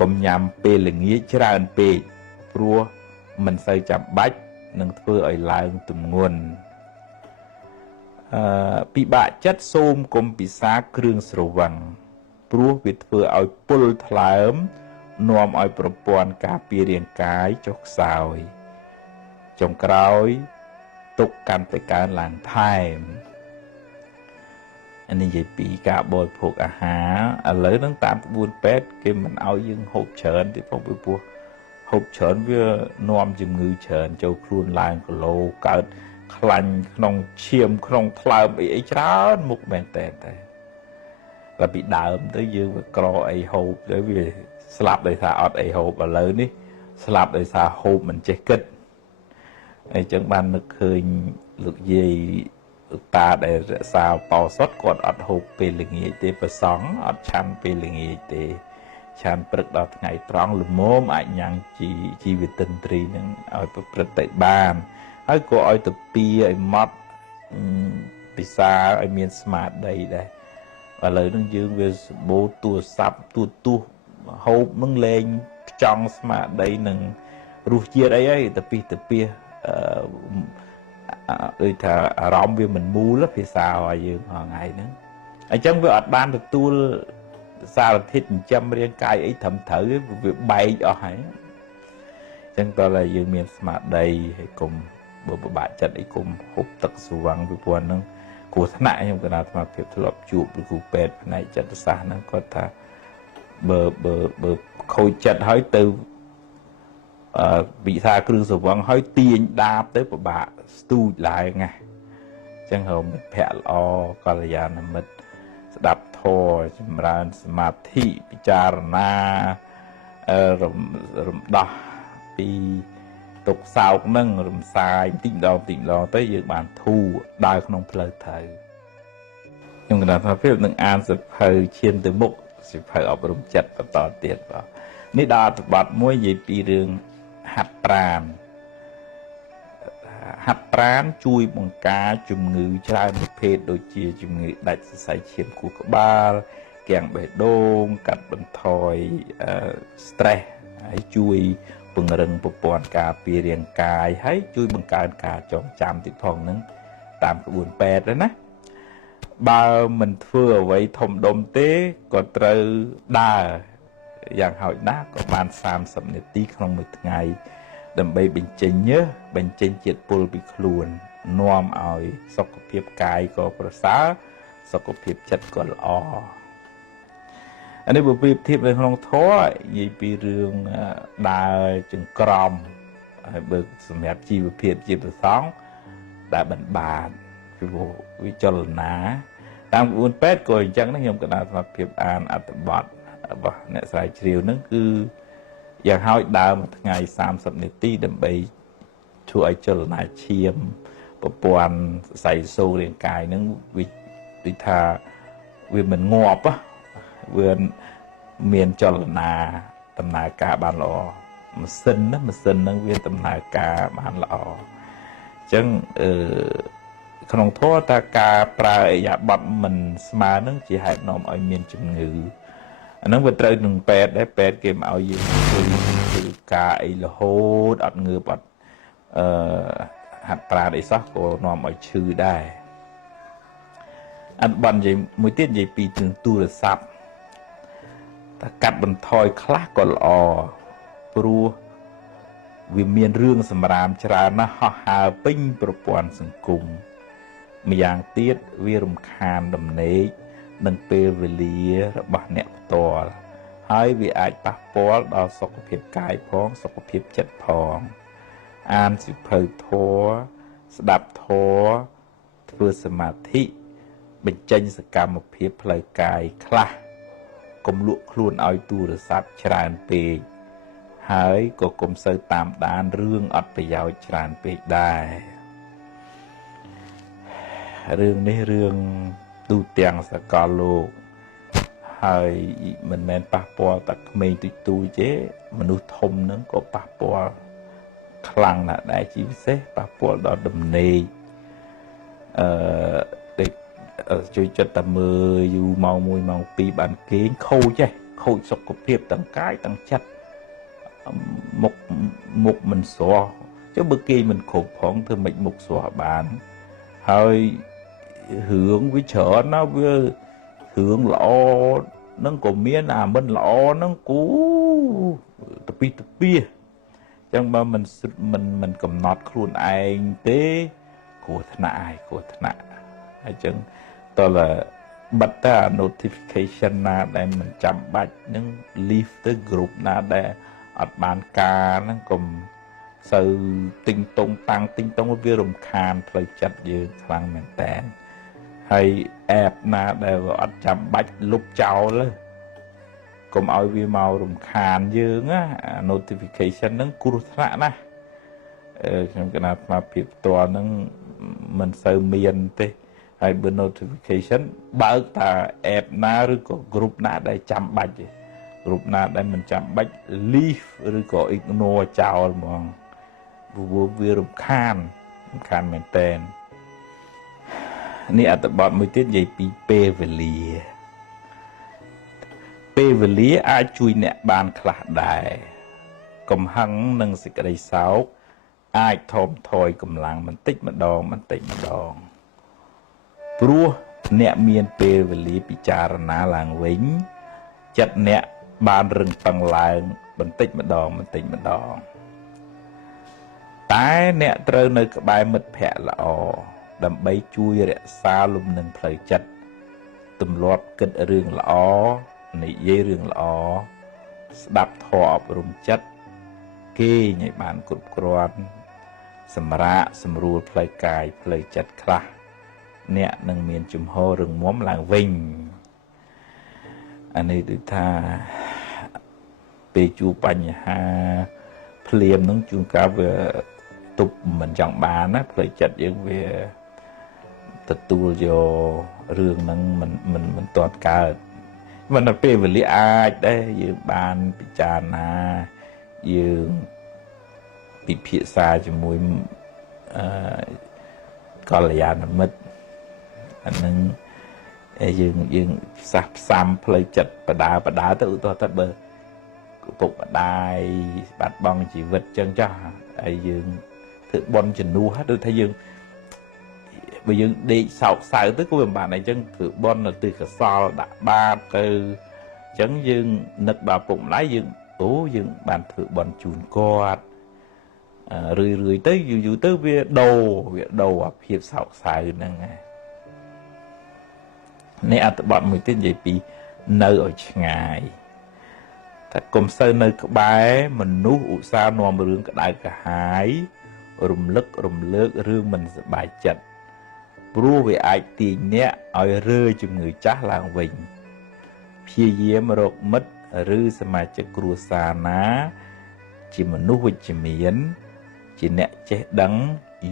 កុំញ៉ាំពេលល្ងាចច្រើនពេកព្រោះមិនសូវចាំបាច់នឹងធ្វើឲ្យឡើងទម្ងន់ពិបាកចិត្តសូមកុំពិសាគ្រឿងស្រវឹងព្រោះវាធ្វើឲ្យពុលថ្លើមនាំឲ្យប្រព័ន្ធការពាររាងកាយចុះខ្សោយចុងក្រោយទុកកាន់តែកើនឡើងថែមអានេះនិយាយពីការបរិភោគអាហារឥឡូវហ្នឹងតាមក្បួនពេទ្យគេមិនឲ្យយើងហូបច្រើនទេព្រោះហូបច្រើនវានាំជំងឺច្រើនចូលខ្លួនឡើងគីឡូកើតខ្លាញ់ក្នុងឈាមក្នុងថ្លើមអីច្រើនមុខមែនតើតែពីដើមទៅយើងវាក្រអីហូបទៅវាស្លាប់ដោយសារអត់អីហូបឥឡូវនេះស្លាប់ដោយសារហូបមិនចេះគិតអញ្ចឹងបាននឹកឃើញលោកយាយតាដែលរក្សាបោសុតគាត់អត់ហូបពេលល្ងាចទេប្រសង់អត់ឆាន់ពេលល្ងាចទេឆាន់ព្រឹកដល់ថ្ងៃត្រង់ល្មមអាចញ៉ាំងជីវិតិនត្រីនឹងឲ្យប្រព្រឹត្តទៅបានហើយក៏ឲ្យទៅពីឲ្យម៉ត់ពិសាឲ្យមានស្មារតីដែរឥឡូវហ្នឹងយើងវាសម្បូរទូរស័ព្ទទូ ហូបនឹងលេងចង់ស្មារតីនឹងរសជាតិអីទៅពីដូចថាអារម្មណ៍វាមិនមូលភាសាឲ្យយើងថ្ងៃហ្នឹងអញ្ចឹងវាអត់បានទទួលសារធាតុចិញ្ចឹមរាងកាយអីត្រឹមត្រូវវាបែកអស់ហើយអញ្ចឹងតើយើងមានស្មារតីហើយកុំបើពិបាកចិត្តអីកុំហូបទឹកស្វាំងពីព្រោះហ្នឹងគ្រោះថ្នាក់ខ្ញុំគណៈអាត្មាភាពធ្លាប់ជួបលោកគ្រូពេទ្យផ្នែកចិត្តសាស្ត្រហ្នឹងគាត់ថាបើខូចចិត្តហើយទៅវិសាគ្រឿងស្រវឹងហើយទាញដាបទៅពិបាកស្ទូចឡើងណាអញ្ចឹងហៅមិត្តភក្តិល្អកល្យាណមិត្តស្ដាប់ធម៌ចម្រើនសមាធិពិចារណារំដោះពីទុកសោកនឹងរំសាយតិចម្ដងទៅយើងបានធូរដើរក្នុងផ្លូវត្រូវខ្ញុំគណៈថាពេលនឹងអានសភៅឈានទៅមុខសភៅអប់រំចិត្តបន្តទៀតបាទនេះដល់អត្ថបទមួយនិយាយពីរឿងហាត់ប្រាណជួយបង្ការជំងឺច្រើនប្រភេទដូចជាជំងឺដាច់សរសៃឈាមខួរក្បាលគាំងបេះដូងកាត់បន្ថយstress ហើយជួយពង្រឹងប្រព័ន្ធការពាររាងកាយហើយជួយបង្កើនការចងចាំទៀតផងហ្នឹងតាមក្បួនពេទ្យណាបើមិនធ្វើអ្វីធំដុំទេក៏ត្រូវដើរយ៉ាងហោចណាស់ក៏បាន30នាទីក្នុងមួយថ្ងៃដើម្បីបញ្ចេញជាតិពុលពីខ្លួននាំឲ្យសុខភាពកាយក៏ប្រសើរសុខភាពចិត្តក៏ល្អអានេះបើប្រៀបធៀបនៅក្នុងធម៌និយាយពីរឿងដើរចង្ក្រមហើយបើសម្រាប់ជីវភាពជាប្រសង់ដែលបានពីវិចលនាតាមក្បួនពេទ្យក៏អញ្ចឹងដែរខ្ញុំក៏បានស្មារតីអានអត្ថបទរបស់អ្នកស្រាវជ្រាវហ្នឹងគឺយ៉ាងហោចដើរមួយថ្ងៃ30នាទីដើម្បីជួយឲ្យចលនាឈាមប្រព័ន្ធសរសៃសូររាងកាយហ្នឹងវាថាវាមិនងាប់វាមានចលនាដំណើរការបានល្អម៉ាស៊ីនហ្នឹងវាដំណើរការបានល្អអញ្ចឹងក្នុងធម៌ថាការប្រើអិយាបថមិនស្មើនឹងជាហេតុនាំឲ្យមានជំងឺអាហ្នឹងវាត្រូវនឹងពេទ្យដែរពេទ្យគេមកឲ្យយើងធ្វើការអីរហូតអត់ងើបអត់ហាត់ប្រាណអីសោះក៏នាំឲ្យឈឺដែរអត្ថបទនិយាយមួយទៀតនិយាយពីទូរស័ព្ទតែកាត់បន្ថយខ្លះក៏ល្អព្រោះវាមានរឿងសម្រាមច្រើនណាស់ហោះហើរពេញប្រព័ន្ធសង្គមម្យ៉ាងទៀតវារំខានដំណេកនិងពេលវេលារបស់អ្នកផ្ទាល់ហើយវាអាចប៉ះពាល់ដល់សុខភាពកាយផងសុខភាពចិត្តផងអានសៀវភៅធម៌ស្ដាប់ធម៌ធ្វើសមាធិបញ្ចេញសកម្មភាពផ្លូវកាយខ្លះកុំលក់ខ្លួនឲ្យទូរស័ព្ទច្រើនពេកហើយក៏កុំសូវតាមដានរឿងអត់ប្រយោជន៍ច្រើនពេកដែររឿងនេះរឿងទូទាំងសកលលោកហើយមិនមែនប៉ះពាល់តែក្មេងទូចទេមនុស្សធំហ្នឹងក៏ប៉ះពាល់ខ្លាំងណាស់ដែរជាពិសេសប៉ះពាល់ដល់ដំណេកជួយចិត្តតែមើលយូរម៉ោង1ម៉ោង2បានគេងខូចសុខភាពទាំងកាយទាំងចិត្តមុខមិនស្រស់ចុះបើគេមិនគ្រប់ផងធ្វើម៉េចមុខស្រស់បានហើយរឿងវាច្រើនណាស់វារឿងល្អនឹងក៏មានអាមិនល្អនឹងគូតពីអញ្ចឹងបើមិនកំណត់ខ្លួនឯងទេគ្រោះថ្នាក់ហើយអញ្ចឹងតើបិទតែ notification ណាដែលមិនចាំបាច់នឹង leave ទៅ group ណាដែលអត់បានការហ្នឹងកុំសូវទិញតុងវារំខានផ្លូវចិត្តយើងខ្លាំងមែនតើហើយ app ណាដែលអត់ចាំបាច់លុបចោលកុំឲ្យវាមករំខានយើងណា notification ហ្នឹងគ្រោះថ្នាក់ណាខ្ញុំគណៈស្មារតីផ្ទាល់ហ្នឹងមិនសូវមានទេហើយបើ notification បើកតា app ណាឬក៏ group ណាដែលចាំបាច់ទេ group ណាដែលមិនចាំបាច់ leave ឬក៏ ignore ចោលហ្មងព្រោះវារំខានមែនតើនេះអត្ថបទមួយទៀតនិយាយពីពេលវេលាព ពេលវេលាអាចជួយអ្នកបានខ្លះដែរកំហឹងនិងសេចក្តីសោកអាចថមថយកម្លាំងបន្តិចម្ដងព្រោះអ្នកមានពេលវេលាពិចារណាឡើងវិញចិត្តអ្នកបានរឹងប៉ឹងឡើងបន្តិចម្ដងតែអ្នកត្រូវនៅក្បែរមិត្តភក្តិល្អដើម្បីជួយរក្សាលំនឹងផ្លូវចិត្តទម្លាប់គិតរឿងល្អនិយាយរឿងល្អស្ដាប់ធម៌អប់រំចិត្តគេងឲ្យបានគ្រប់គ្រាន់សម្រាកសម្រួលផ្លូវកាយផ្លូវចិត្តខ្លះអ្នកនឹងមានជំហររឹងមាំឡើងវិញអានេះដូចថាពេលជួបបញ្ហាភ្លាមនឹងជួនកាលវាទប់មិនចង់បានណាផ្លូវចិត្តយើងវាទទួលយករឿងហ្នឹងមិនទាន់កើតមិនដល់ពេលវេលាអាចដែរយើងបានពិចារណាយើងពិភាក្សាជាមួយកល្យាណមិត្តអានឹងយើងផ្សះផ្សំផ្លូវចិត្តបដាទៅឧទាហរណ៍ថាបើពុកម្ដាយបាត់បង់ជីវិតចឹងចាស់ហើយយើងធ្វើបន់ជំនួសដូចថាយើងបើយើងដេកសោកសៅទៅក៏វាមិនបានអីចឹងធ្វើបន់នៅទិសកសលដាក់បាតទៅចឹងយើងនឹកដល់ពុកម្ដាយយើងបានធ្វើបន់ជូនគាត់រឿយទៅយូរទៅវាដូរអាភាពសោកសៅហ្នឹងនេះអត្ថបទមួយទៀតនិយាយពីនៅឲ្យឆ្ងាយតែកុំសូវនៅក្បែរមនុស្សឧស្សាហ៍នាំរឿងក្តៅក្រហាយរំលឹករំលើករឿងមិនសប្បាយចិត្តព្រោះវាអាចទាញអ្នកឲ្យរើជំងឺចាស់ឡើងវិញព្យាយាមរកមិត្តឬសមាជិកគ្រួសារណាជាមនុស្សវិជ្ជមានជាអ្នកចេះដឹង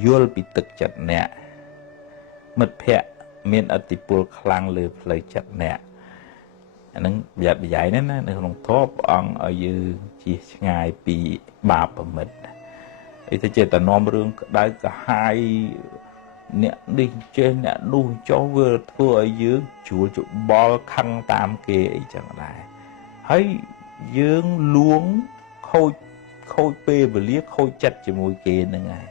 យល់ពីទឹកចិត្តអ្នកមិត្តភក្តិមានឥទ្ធិពលខ្លាំងលើផ្លូវចិត្តអ្នកអានឹងប្រយ័ត្នប្រយែងណានៅក្នុងធម៌ព្រះអង្គឲ្យយើងជៀសឆ្ងាយពីបាបមិត្តអីទៅចេះតែនាំរឿងក្តៅក្រហាយអ្នកនេះចេះអ្នកនោះចុះវាធ្វើឲ្យយើងជួលច្បល់ខឹងតាមគេអីចឹងដែរហើយយើងលួងខូចពេលវេលាខូចចិត្តជាមួយគេហ្នឹងហើយ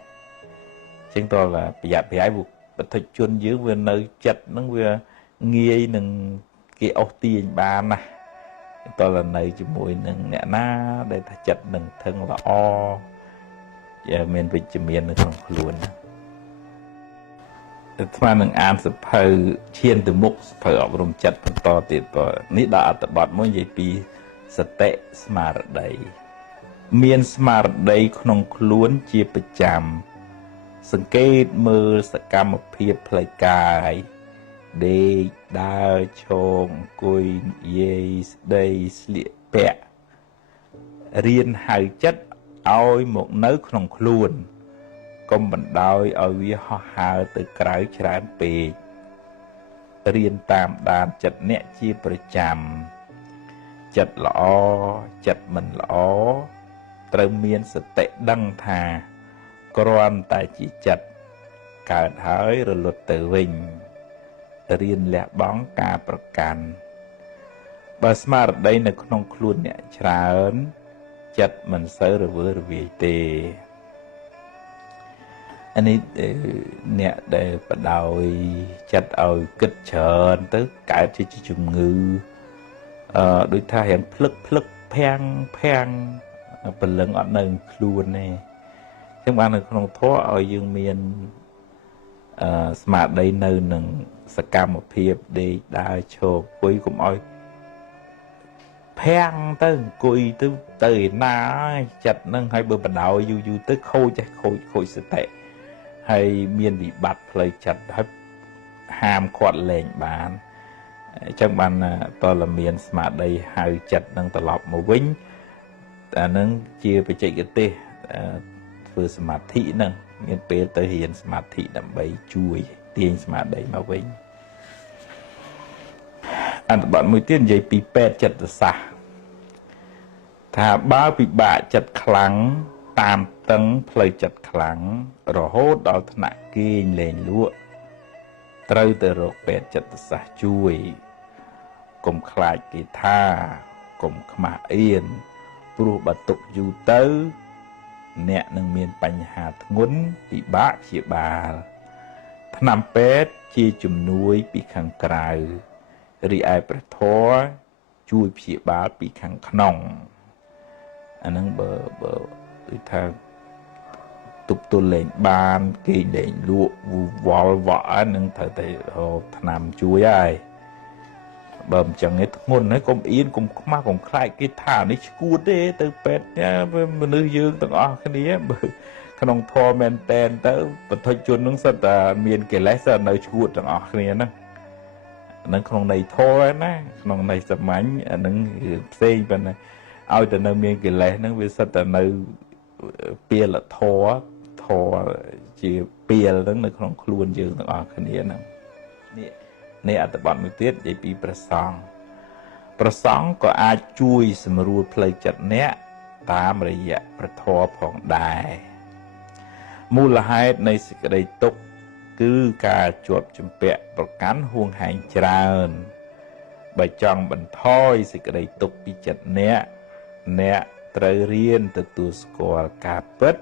ចឹងតើប្រយ័ត្នប្រយែងបទជនយើងវានៅចិត្តហ្នឹងវាងាយនឹងគេអស់ទាញបានណាតើនៅជាមួយនឹងអ្នកណាដែលថាចិត្តនឹងថឹងល្អមានវិជ្ជមាននៅក្នុងខ្លួនណាអាត្មានឹងអានសភៅឈានទៅមុខសភៅអប់រំចិត្តបន្តទៀតនេះដល់អត្ថបទមួយនិយាយពីសតិស្មារតីមានស្មារតីក្នុងខ្លួនជាប្រចាំសង្កេតមើលសកម្មភាពផ្លូវកាយដេកដើរឈរអង្គុយនិយាយស្ដីស្លៀកពាក់រៀនហៅចិត្តឲ្យមកនៅក្នុងខ្លួនកុំបណ្ដោយឲ្យវាហោះហើរទៅក្រៅច្រើនពេករៀនតាមដានចិត្តអ្នកជាប្រចាំចិត្តល្អចិត្តមិនល្អត្រូវមានសតិដឹងថាគ្រាន់តែជាចិត្តកើតហើយរលត់ទៅវិញរៀនលះបង់ការប្រកាន់បើស្មារតីនៅក្នុងខ្លួនអ្នកច្រើនចិត្តមិនសូវរវើរវាយទេអានេះអ្នកដែលបដោយចិត្តឲ្យគិតច្រើនទៅកើតជាជំងឺដូចថារៀងភ្លឹកភាំងព្រលឹងអត់នៅខ្លួនទេចឹងបាននៅក្នុងធម៌ឲ្យយើងមានស្មារតីនៅនឹងសកម្មភាពដេកដើរឈរអង្គុយកុំឲ្យភាំងទៅអង្គុយទៅឯណាចិត្តហ្នឹងហើយបើបដោយយូរទៅខូចសតិហើយមានវិបត្តិផ្លូវចិត្តហើយហាមគាត់លែងបានអញ្ចឹងបានតលមានស្មារតីហៅចិត្តនឹងត្រឡប់មកវិញអានឹងជាបច្ចេកទេសធ្វើសមាធិហ្នឹងមានពេលទៅរៀនសមាធិដើម្បីជួយទាញស្មារតីមកវិញអត្ថបទមួយទៀតនិយាយពីពេទ្យចិត្តសាស្ត្រថាបើពិបាកចិត្តខ្លាំងតាមតឹងផ្លូវចិត្តខ្លាំងរហូតដល់ថ្នាក់គេងលែងលក់ត្រូវទៅរកពេទ្យចិត្តសាស្ត្រជួយក កុំខ្លាចគេថាកុំខ្មាស់អៀនព្រោះបើទុកយូរទៅអ្នកនឹងមានបញ្ហាធ្ងន់ពិបាកព្យាបាលថ្នាំពេទ្យជាជំនួយពីខាងក្រៅរីឯព្រះធម៌ជួយព្យាបាលពីខាងក្នុងអាហ្នឹងបើគឺថាទប់ទល់លែងបានគេលែងលក់វល់វក់ហ្នឹងត្រូវតែថ្នាំជួយហើយបើមិនចឹងទេធ្ងន់ហើយកុំអៀនកុំខ្មាស់កុំខ្លាចគេថានេះឈួតទេទៅពេទ្យមនុស្សយើងទាំងអស់គ្នាបើក្នុងធម៌មែនតែនទៅបទជននឹងសិតតែមានកិលេសនៅឈួតទាំងអស់គ្នាហ្នឹងក្នុងន័យធម៌ណាក្នុងន័យសាមញ្ញអាហ្នឹងផ្សេងប៉ុណ្ណាឲ្យតែនៅមានកិលេសហ្នឹងវាសិតតែនៅពាលធម៌ជាពាលហ្នឹងនៅក្នុងខ្លួនយើងទាំងអស់គ្នាហ្នឹងនេះអត្ថបទមួយទៀតនិយាយពីព្រះសង្ឃក៏អាចជួយសម្រួលផ្លូវចិត្តអ្នកតាមរយៈព្រះធម៌ផងដែរមូលហេតុនៃសេចក្តីទុក្ខគឺការជាប់ជំពាក់ប្រកាន់ហួងហែងច្រើនបើចង់បន្ថយសេចក្តីទុក្ខពីចិត្តអ្នកត្រូវរៀនទទួលស្គាល់ការពិត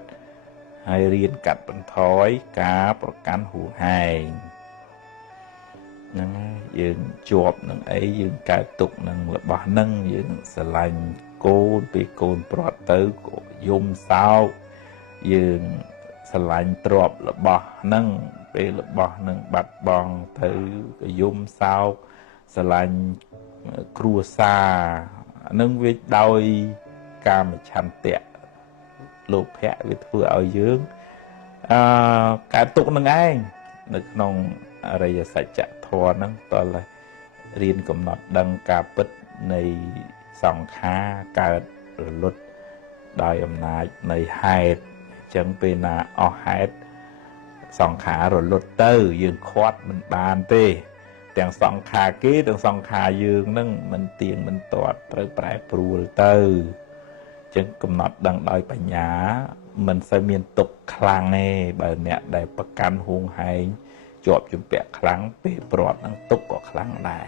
ហើយរៀនកាត់បន្ថយការប្រកាន់ហួងហែងហ្នឹងយើងជាប់នឹងអីយើងកើតទុកនឹងរបស់ហ្នឹងយើងស្រឡាញ់កូនពេលកូនប្រត់ទៅក៏យំសោកយើងស្រឡាញ់ទ្រព្យរបស់ហ្នឹងពេលរបស់ហ្នឹងបាត់បង់ទៅក៏យំសោកស្រឡាញ់គ្រួសារហ្នឹងវាដោយកាមឆន្ទៈលោភៈវាធ្វើឲ្យយើងកើតទុកនឹងឯងនៅក្នុងអរិយសច្ចធម៌ហ្នឹងតើរៀនកំណត់ដឹងការពិតនៃសង្ខារកើតរលត់ដោយអំណាចនៃហេតុអញ្ចឹងពេលណាអស់ហេតុសង្ខាររលត់ទៅយើងខាត់មិនបានទេទាំងសង្ខារគេទាំងសង្ខារយើងហ្នឹងមិនទៀងមិនទាត់ត្រូវប្រែប្រួលទៅអញ្ចឹងកំណត់ដឹងដោយបញ្ញាមិនសូវមានទុកខ្លាំងទេបើអ្នកដែលប្រកាន់ហួងហែងជាប់ជំពាក់ខ្លាំងពេលព្រាត់នឹងទុកក៏ខ្លាំងដែរ